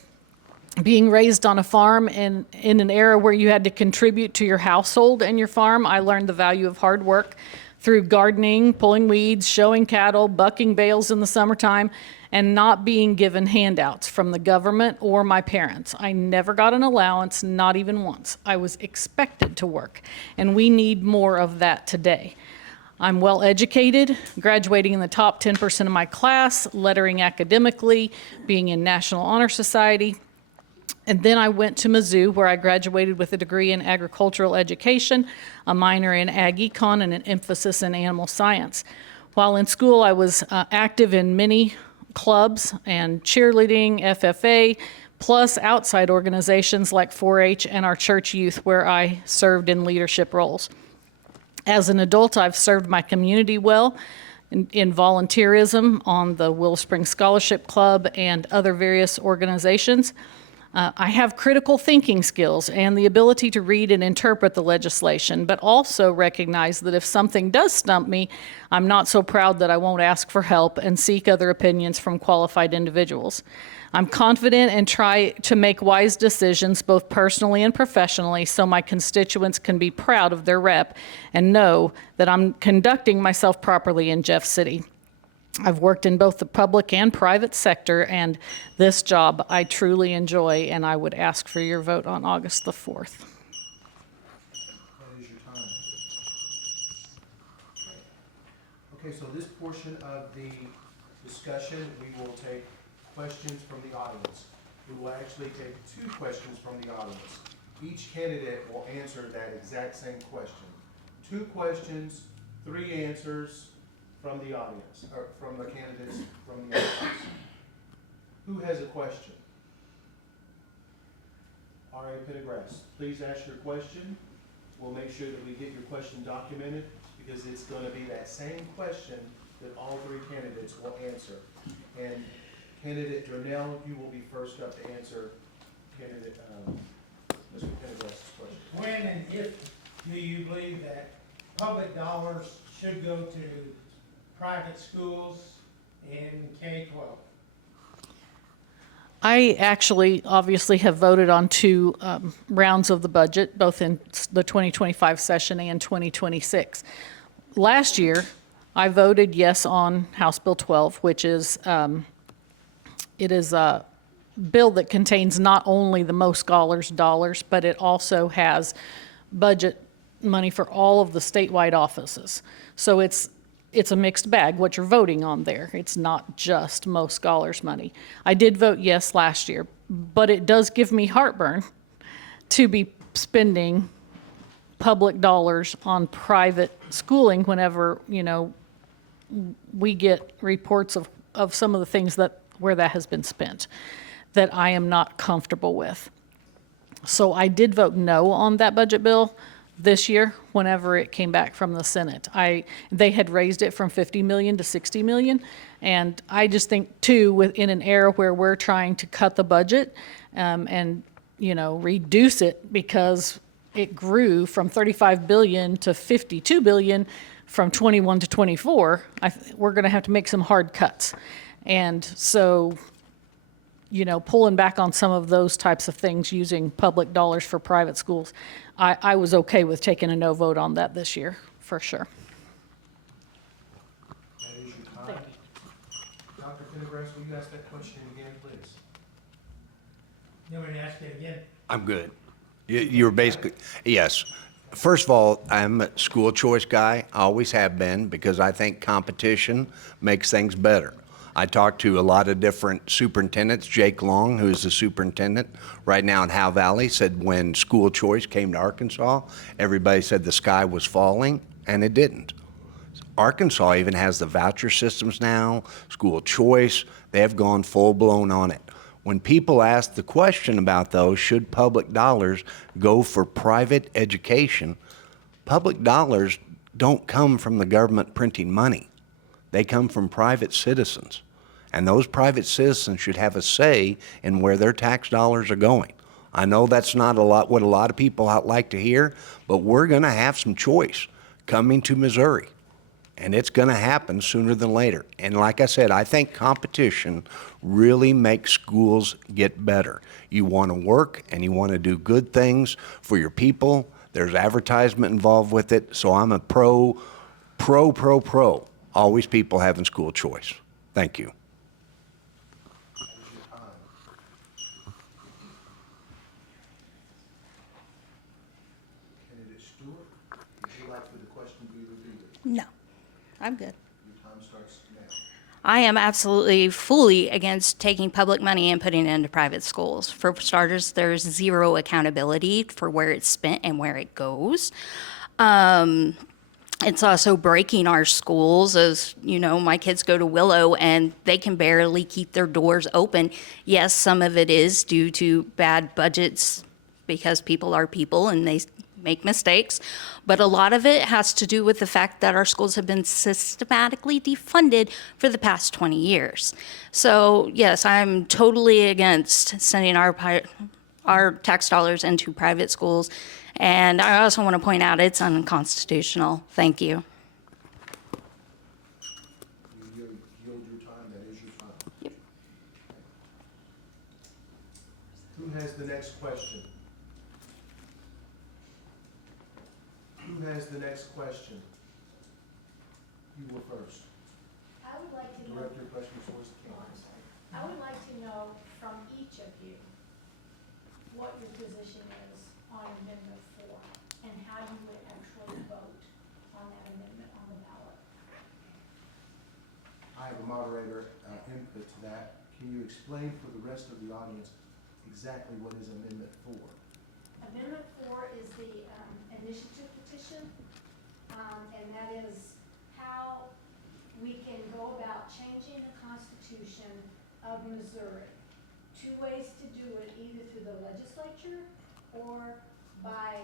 Being raised on a farm in an era where you had to contribute to your household and your farm, I learned the value of hard work through gardening, pulling weeds, showing cattle, bucking bales in the summertime, and not being given handouts from the government or my parents. I never got an allowance, not even once. I was expected to work, and we need more of that today. I'm well educated, graduating in the top 10% of my class, lettering academically, being in National Honor Society. And then I went to Mizzou, where I graduated with a degree in agricultural education, a minor in ag econ, and an emphasis in animal science. While in school, I was active in many clubs and cheerleading, FFA, plus outside organizations like 4-H and our church youth, where I served in leadership roles. As an adult, I've served my community well, in volunteerism on the Willow Springs Scholarship Club and other various organizations. I have critical thinking skills and the ability to read and interpret the legislation, but also recognize that if something does stump me, I'm not so proud that I won't ask for help and seek other opinions from qualified individuals. I'm confident and try to make wise decisions both personally and professionally so my constituents can be proud of their rep and know that I'm conducting myself properly in Jeff City. I've worked in both the public and private sector, and this job I truly enjoy, and I would ask for your vote on August the 4th. That is your time. Okay, so this portion of the discussion, we will take questions from the audience. We will actually take 2 questions from the audience. Each candidate will answer that exact same question. 2 questions, 3 answers from the audience, or from the candidates from the audience. Who has a question? R.A. Pendergrass, please ask your question. We'll make sure that we get your question documented because it's going to be that same question that all 3 candidates will answer. And candidate Durnell, you will be first up to answer candidate Mr. Pendergrass's question. When and if do you believe that public dollars should go to private schools in K-12? I actually obviously have voted on 2 rounds of the budget, both in the 2025 session and 2026. Last year, I voted yes on House Bill 12, which is, it is a bill that contains not only the most scholars dollars, but it also has budget money for all of the statewide offices. So it's a mixed bag, what you're voting on there. It's not just most scholars money. I did vote yes last year, but it does give me heartburn to be spending public dollars on private schooling whenever, we get reports of some of the things where that has been spent that I am not comfortable with. So I did vote no on that budget bill this year whenever it came back from the Senate. They had raised it from 50 million to 60 million. And I just think too, in an era where we're trying to cut the budget and reduce it because it grew from 35 billion to 52 billion from 21 to 24, we're going to have to make some hard cuts. And so, pulling back on some of those types of things using public dollars for private schools, I was okay with taking a no vote on that this year, for sure. That is your time. Dr. Pendergrass, will you ask that question again, please? You want me to ask it again? I'm good. You're basically, yes. First of all, I'm a school choice guy, I always have been, because I think competition makes things better. I talked to a lot of different superintendents. Jake Long, who is the superintendent right now in Howe Valley, said when school choice came to Arkansas, everybody said the sky was falling, and it didn't. Arkansas even has the voucher systems now, school choice. They have gone full-blown on it. When people ask the question about those, should public dollars go for private education, public dollars don't come from the government printing money. They come from private citizens. And those private citizens should have a say in where their tax dollars are going. I know that's not what a lot of people like to hear, but we're going to have some choice coming to Missouri. And it's going to happen sooner than later. And like I said, I think competition really makes schools get better. You want to work and you want to do good things for your people. There's advertisement involved with it. So I'm a pro. Always people having school choice. Thank you. That is your time. Candidate Stewart, would you like for the question to be repeated? No, I'm good. Your time starts now. I am absolutely fully against taking public money and putting it into private schools. For starters, there's zero accountability for where it's spent and where it goes. It's also breaking our schools. As you know, my kids go to Willow and they can barely keep their doors open. Yes, some of it is due to bad budgets because people are people and they make mistakes, but a lot of it has to do with the fact that our schools have been systematically defunded for the past 20 years. So yes, I'm totally against sending our tax dollars into private schools. And I also want to point out it's unconstitutional. Thank you. You yield your time, that is your time. Yep. Who has the next question? Who has the next question? You were first. I would like to know, Direct your question towards the oh, camera. I'm sorry. I would like to know from each of you what your position is on Amendment 4 and how you would actually vote on that amendment on the ballot. I have a moderator input to that. Can you explain for the rest of the audience exactly what is Amendment 4? Amendment 4 is the initiative petition, and that is how we can go about changing the Constitution of Missouri. Two ways to do it, either through the legislature or by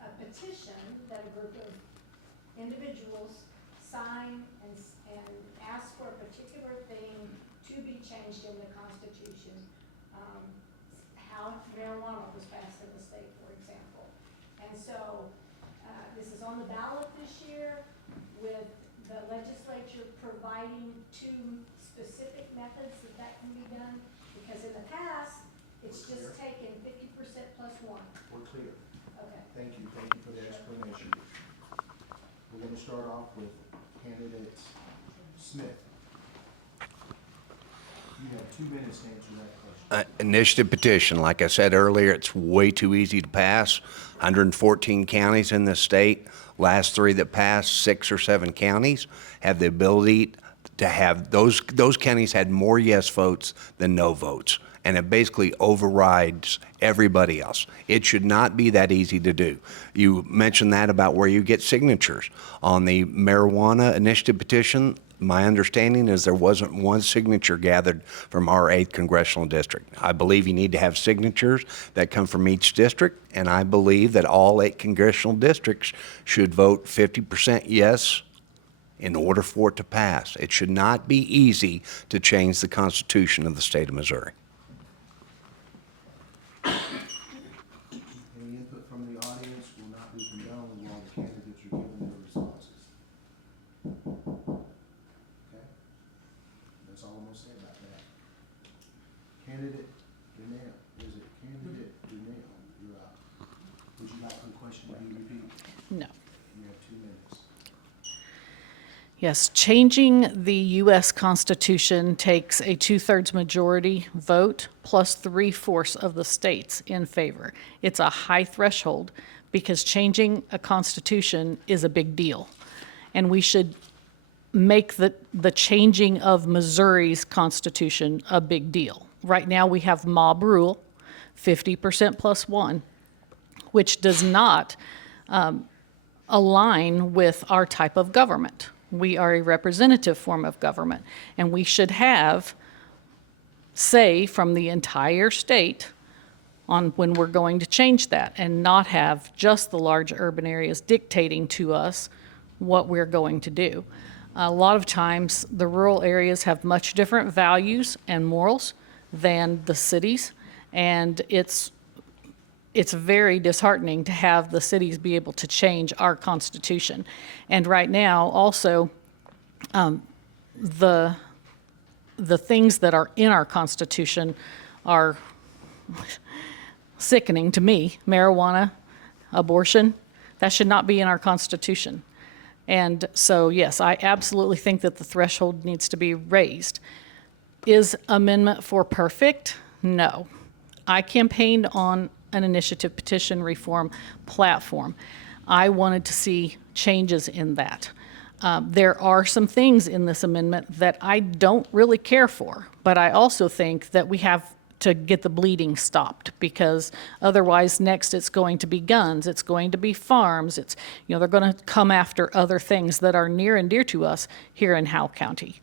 a petition that a group of individuals sign and ask for a particular thing to be changed in the Constitution. How marijuana was passed in the state, for example. And so this is on the ballot this year with the legislature providing two specific methods that can be done. Because in the past, it's just taken 50% plus one. We're clear. Okay. Thank you for the explanation. We're gonna start off with candidate Smith. You have 2 minutes to answer that question. Initiative petition, like I said earlier, it's way too easy to pass. 114 counties in the state. Last 3 that passed, 6 or 7 counties, have the ability to have, those counties had more yes votes than no votes. And it basically overrides everybody else. It should not be that easy to do. You mentioned that about where you get signatures. On the marijuana initiative petition, my understanding is there wasn't one signature gathered from our 8th congressional district. I believe you need to have signatures that come from each district, and I believe that all 8 congressional districts should vote 50% yes in order for it to pass. It should not be easy to change the Constitution of the state of Missouri. Any input from the audience will not be condoned while the candidates are giving their responses. Okay? That's all I'm gonna say about that. Candidate Donnell, is it candidate Donnell? You're up. Would you like the question to be repeated? No. You have 2 minutes. Yes, changing the U.S. Constitution takes a 2/3 majority vote plus 3/4 of the states in favor. It's a high threshold because changing a constitution is a big deal. And we should make the changing of Missouri's constitution a big deal. Right now, we have mob rule, 50% plus 1, which does not align with our type of government. We are a representative form of government, and we should have say from the entire state on when we're going to change that, and not have just the large urban areas dictating to us what we're going to do. A lot of times, the rural areas have much different values and morals than the cities, and it's very disheartening to have the cities be able to change our constitution. And right now, also, the things that are in our constitution are sickening to me. Marijuana, abortion, that should not be in our constitution. And so, yes, I absolutely think that the threshold needs to be raised. Is Amendment 4 perfect? No. I campaigned on an initiative petition reform platform. I wanted to see changes in that. There are some things in this amendment that I don't really care for, but I also think that we have to get the bleeding stopped, because otherwise next it's going to be guns, it's going to be farms, it's, they're going to come after other things that are near and dear to us here in Howell County.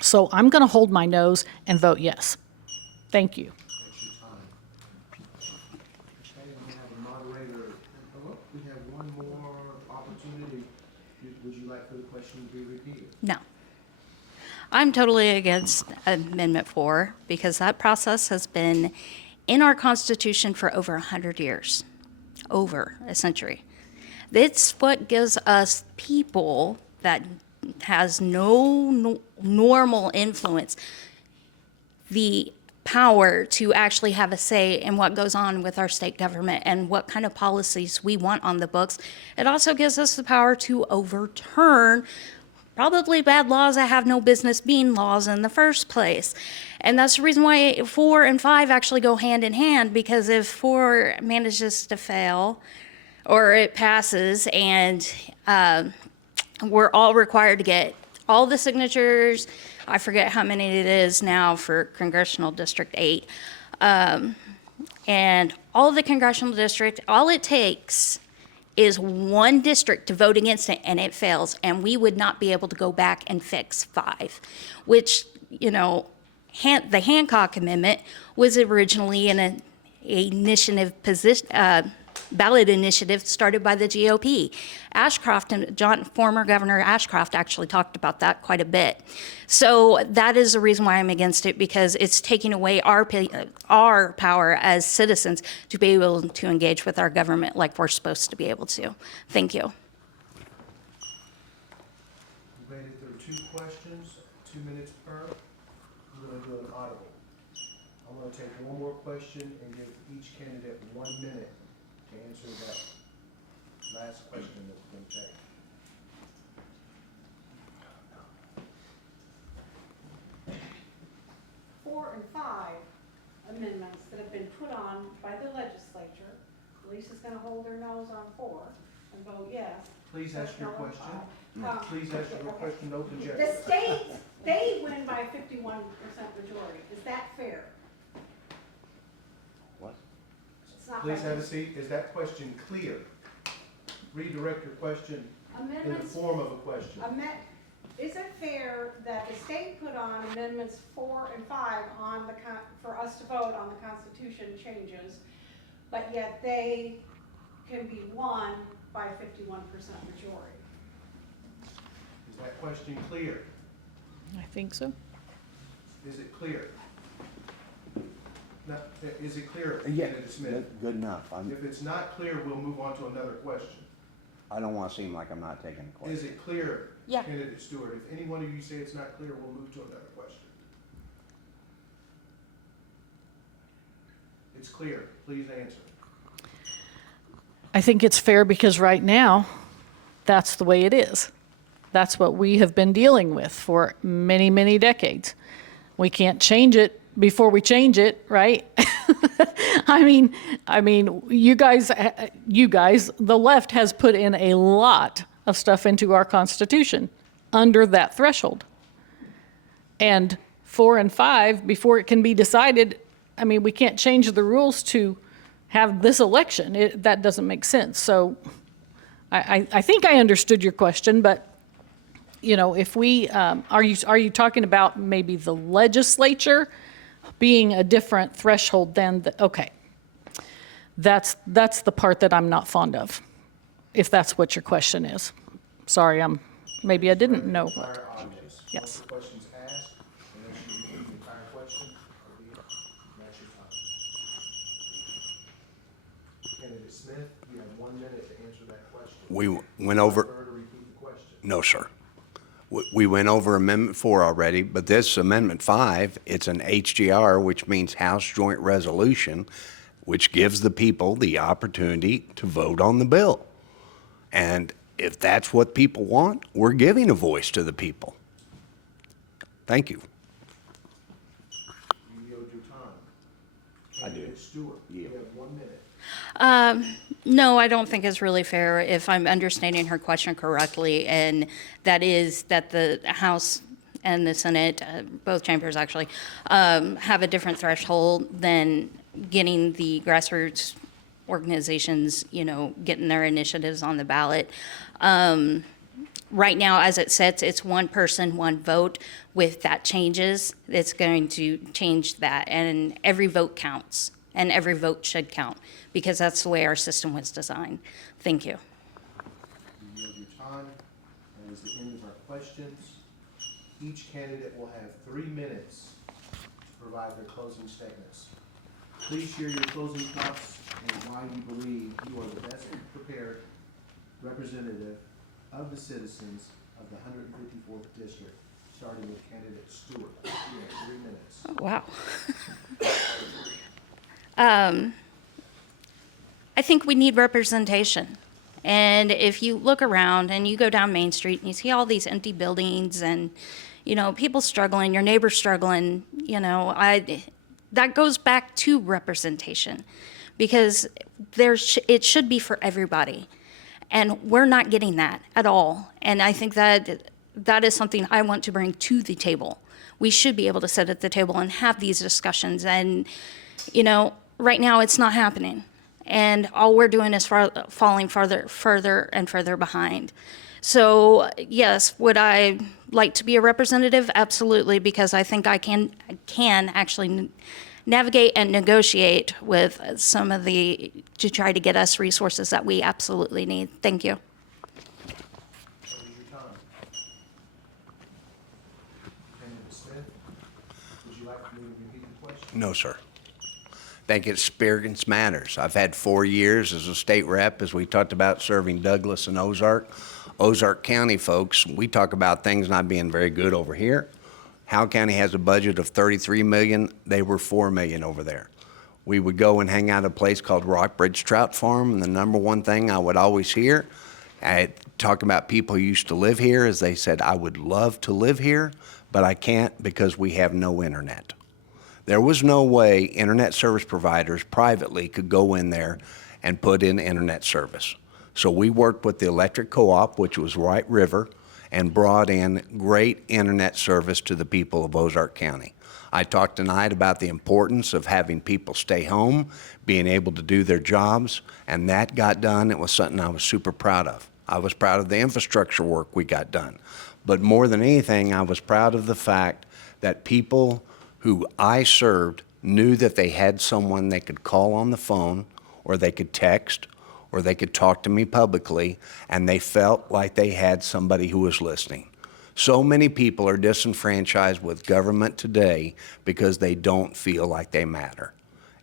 So I'm going to hold my nose and vote yes. Thank you. That's your time. Okay, we have a moderator. Hello? you have one more opportunity. Would you like for the question to be repeated? No. I'm totally against Amendment 4 because that process has been in our Constitution for over 100 years, over a century. It's what gives us people that has no normal influence the power to actually have a say in what goes on with our state government and what kind of policies we want on the books. It also gives us the power to overturn probably bad laws that have no business being laws in the first place. And that's the reason why 4 and 5 actually go hand in hand, because if 4 manages to fail or it passes and we're all required to get all the signatures, I forget how many it is now for Congressional District 8, and all the congressional district, all it takes is one district to vote against it and it fails, and we would not be able to go back and fix 5, which, you know, the Hancock Amendment was originally an initiative position, ballot initiative started by the GOP. Ashcroft and former Governor Ashcroft actually talked about that quite a bit. So that is the reason why I'm against it, because it's taking away our power as citizens to be able to engage with our government like we're supposed to be able to. Thank you. We made it through 2 questions, 2 minutes per. We're gonna do an audible. I'm gonna take one more question and give each candidate 1 minute to answer that last question that we're gonna take. Four and 5 amendments that have been put on by the legislature. Lisa's gonna hold her nose on 4 and vote yes. Please ask your No on question. 5. Please ask your question, no The objection. state, they win by 51% majority. Is that fair? What? It's not Please by- have a seat. Is that question clear? Redirect your question in the Amendments, form of a question. is it fair that the state put on amendments 4 and 5 on for us to vote on the Constitution changes, but yet they can be won by 51% majority? Is that question clear? I think so. Is it clear? Now, is it clear, Candidate Smith? Good enough. If it's not clear, we'll move on to another question. I don't want to seem like I'm not taking a question. Is it clear, Yeah. Candidate Stewart? If any one of you say it's not clear, we'll move to another question. It's clear. Please answer. I think it's fair because right now, that's the way it is. That's what we have been dealing with for many, many decades. We can't change it before we change it, right? I mean, you guys, the left has put in a lot of stuff into our Constitution under that threshold. And 4 and 5, before it can be decided, I mean, we can't change the rules to have this election. That doesn't make sense. So I think I understood your question, but you know, if we, are you talking about maybe the legislature being a different threshold than okay. That's the part that I'm not fond of, if that's what your question is. Sorry, maybe I didn't know what. Entire audience. Yes. Once the question's asked, and then you repeat the entire question, that's your time. Candidate Smith, you have 1 minute to answer that question. We went over, Prefer to repeat the question. no, sir. We went over Amendment 4 already, but this Amendment 5, it's an HJR, which means House Joint Resolution, which gives the people the opportunity to vote on the bill. And if that's what people want, we're giving a voice to the people. Thank you. You yield your time. I do. Candidate Stewart, you Yield. have 1 minute. No, I don't think it's really fair if I'm understanding her question correctly, and that is that the House and the Senate, both chambers actually, have a different threshold than getting the grassroots organizations, you know, getting their initiatives on the ballot. Right now, as it sits, it's 1 person, 1 vote. With that changes, it's going to change that, and every vote counts. and every vote should count, because that's the way our system was designed. Thank you. You yield your time. That is the end of our questions. Each candidate will have 3 minutes to provide their closing statements. Please share your closing thoughts and why you believe you are the best prepared representative of the citizens of the 154th district, starting with candidate Stewart. You have 3 minutes. Wow. I think we need representation. And if you look around and you go down Main Street and you see all these empty buildings and, you know, people struggling, your neighbors struggling, you know, that goes back to representation, because it should be for everybody. And we're not getting that at all. And I think that is something I want to bring to the table. We should be able to sit at the table and have these discussions. And, you know, right now it's not happening. And all we're doing is falling further and further behind. So yes, would I like to be a representative? Absolutely, because I think I can actually navigate and negotiate with some of to try to get us resources that we absolutely need. Thank you. That is your time. Candidate Smith, would you like for me to repeat the question? No, sir. I think experience matters. I've had 4 years as a state rep, as we talked about, serving Douglas and Ozark. Ozark County folks, we talk about things not being very good over here. Howell County has a budget of $33 million. They were $4 million over there. We would go and hang out at a place called Rockbridge Trout Farm, and the number one thing I would always hear, talking about people who used to live here, is they said, I would love to live here, but I can't because we have no internet. There was no way internet service providers privately could go in there and put in internet service. So we worked with the electric co-op, which was White River, and brought in great internet service to the people of Ozark County. I talked tonight about the importance of having people stay home, being able to do their jobs, and that got done. It was something I was super proud of. I was proud of the infrastructure work we got done. But more than anything, I was proud of the fact that people who I served knew that they had someone they could call on the phone, or they could text, or they could talk to me publicly, and they felt like they had somebody who was listening. So many people are disenfranchised with government today because they don't feel like they matter.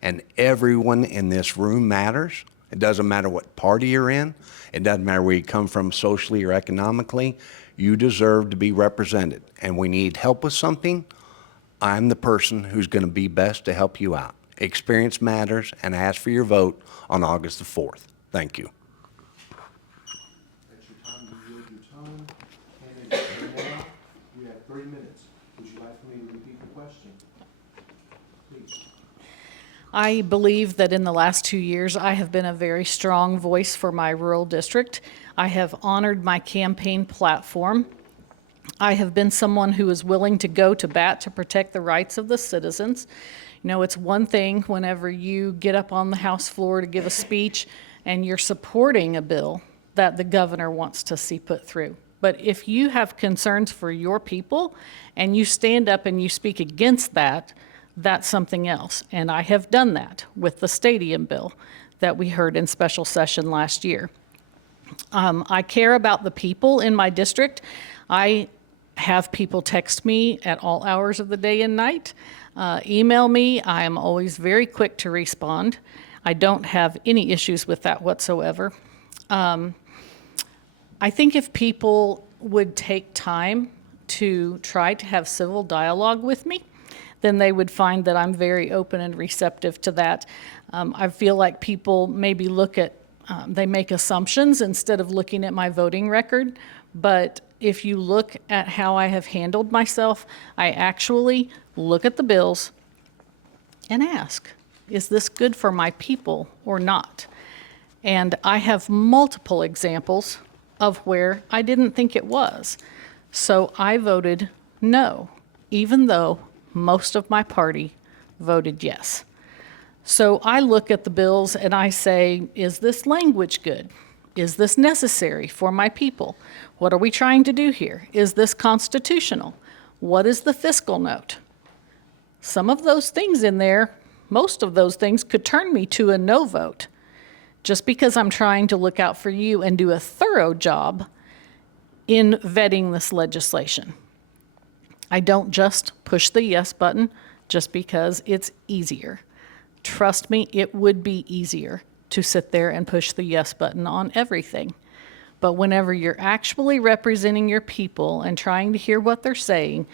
And everyone in this room matters. It doesn't matter what party you're in. It doesn't matter where you come from socially or economically. You deserve to be represented. And we need help with something. I'm the person who's going to be best to help you out. Experience matters, and I ask for your vote on August the 4th. Thank you. That's your time. You yield your time. Candidate Renella, you have 3 minutes. Would you like for me to repeat the question? Please. I believe that in the last 2 years, I have been a very strong voice for my rural district. I have honored my campaign platform. I have been someone who is willing to go to bat to protect the rights of the citizens. You know, it's one thing whenever you get up on the House floor to give a speech and you're supporting a bill that the governor wants to see put through. But if you have concerns for your people and you stand up and you speak against that, that's something else. And I have done that with the stadium bill that we heard in special session last year. I care about the people in my district. I have people text me at all hours of the day and night, email me. I am always very quick to respond. I don't have any issues with that whatsoever. I think if people would take time to try to have civil dialogue with me, then they would find that I'm very open and receptive to that. I feel like people maybe they make assumptions instead of looking at my voting record, but if you look at how I have handled myself, I actually look at the bills and ask, is this good for my people or not? And I have multiple examples of where I didn't think it was. So I voted no, even though most of my party voted yes. So I look at the bills and I say, is this language good? Is this necessary for my people? What are we trying to do here? Is this constitutional? What is the fiscal note? Some of those things in there most of those things could turn me to a no vote. Just because I'm trying to look out for you and do a thorough job in vetting this legislation. I don't just push the yes button just because it's easier. Trust me, it would be easier to sit there and push the yes button on everything. But whenever you're actually representing your people and trying to hear what they're saying,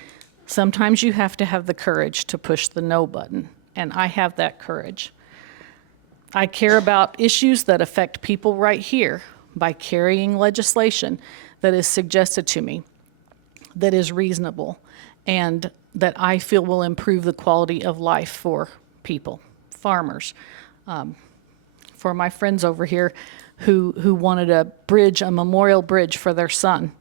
sometimes you have to have the courage to push the no button. And I have that courage. I care about issues that affect people right here by carrying legislation that is suggested to me, that is reasonable, and that I feel will improve the quality of life for people, farmers, for my friends over here who wanted a memorial bridge for their son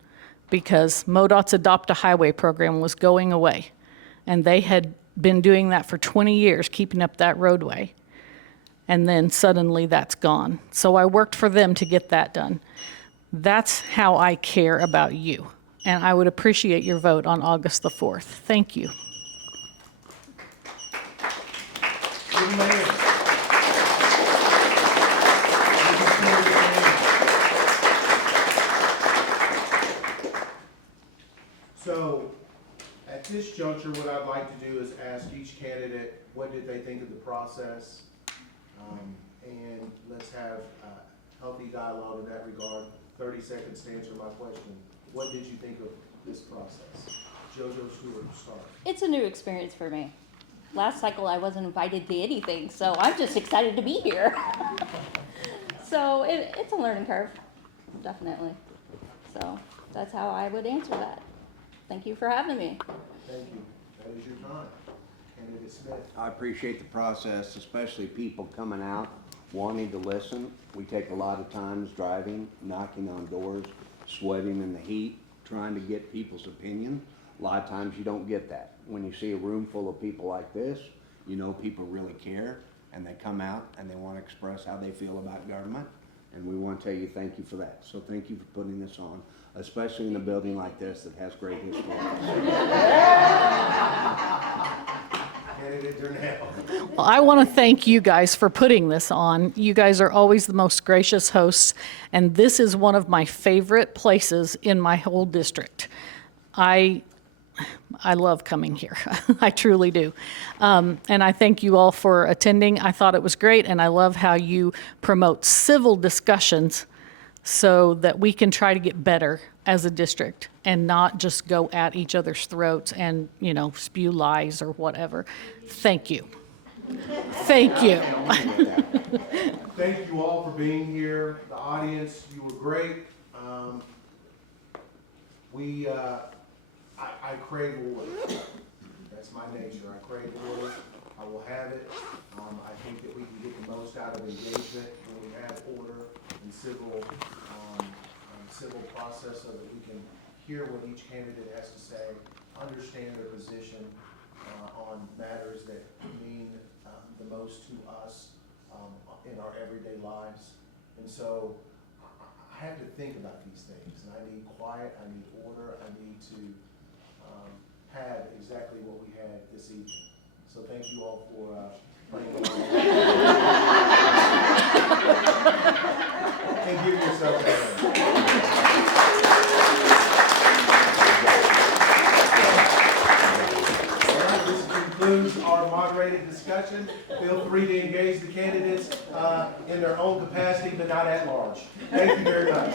because MoDOT's Adopt a Highway program was going away. And they had been doing that for 20 years, keeping up that roadway. And then suddenly that's gone. So I worked for them to get that done. That's how I care about you. And I would appreciate your vote on August the 4th. Thank you. Good man. So, at this juncture, what I'd like to do is ask each candidate, what did they think of the process? And let's have a healthy dialogue in that regard. 30 seconds to answer my question. What did you think of this process? JoJo Stewart, start. It's a new experience for me. Last cycle, I wasn't invited to anything, so I'm just excited to be here. So it's a learning curve, definitely. So that's how I would answer that. Thank you for having me. Thank you. That is your time. Candidate Smith. I appreciate the process, especially people coming out, wanting to listen. We take a lot of times driving, knocking on doors, sweating in the heat, trying to get people's opinion. A lot of times you don't get that. When you see a room full of people like this, you know people really care, and they come out and they want to express how they feel about government. And we want to tell you thank you for that. So thank you for putting this on, especially in a building like this that has great history. Candidate Durnell. Well, I want to thank you guys for putting this on. You guys are always the most gracious hosts, and this is one of my favorite places in my whole district. I love coming here. I truly do. And I thank you all for attending. I thought it was great, and I love how you promote civil discussions so that we can try to get better as a district and not just go at each other's throats and, you know, spew lies or whatever. Thank you. Thank you. Thank you all for being here. The audience, you were great. I crave order. That's my nature. I crave order. I will have it. I think that we can get the most out of engagement when we have order and civil process so that we can hear what each candidate has to say, understand their position on matters that mean the most to us in our everyday lives. And so I have to think about these things, and I need quiet, I need order, I need to have exactly what we had this evening. So thank you all for playing along. And give yourself a hand. All right, this concludes our moderated discussion. Feel free to engage the candidates in their own capacity, but not at large. Thank you very much.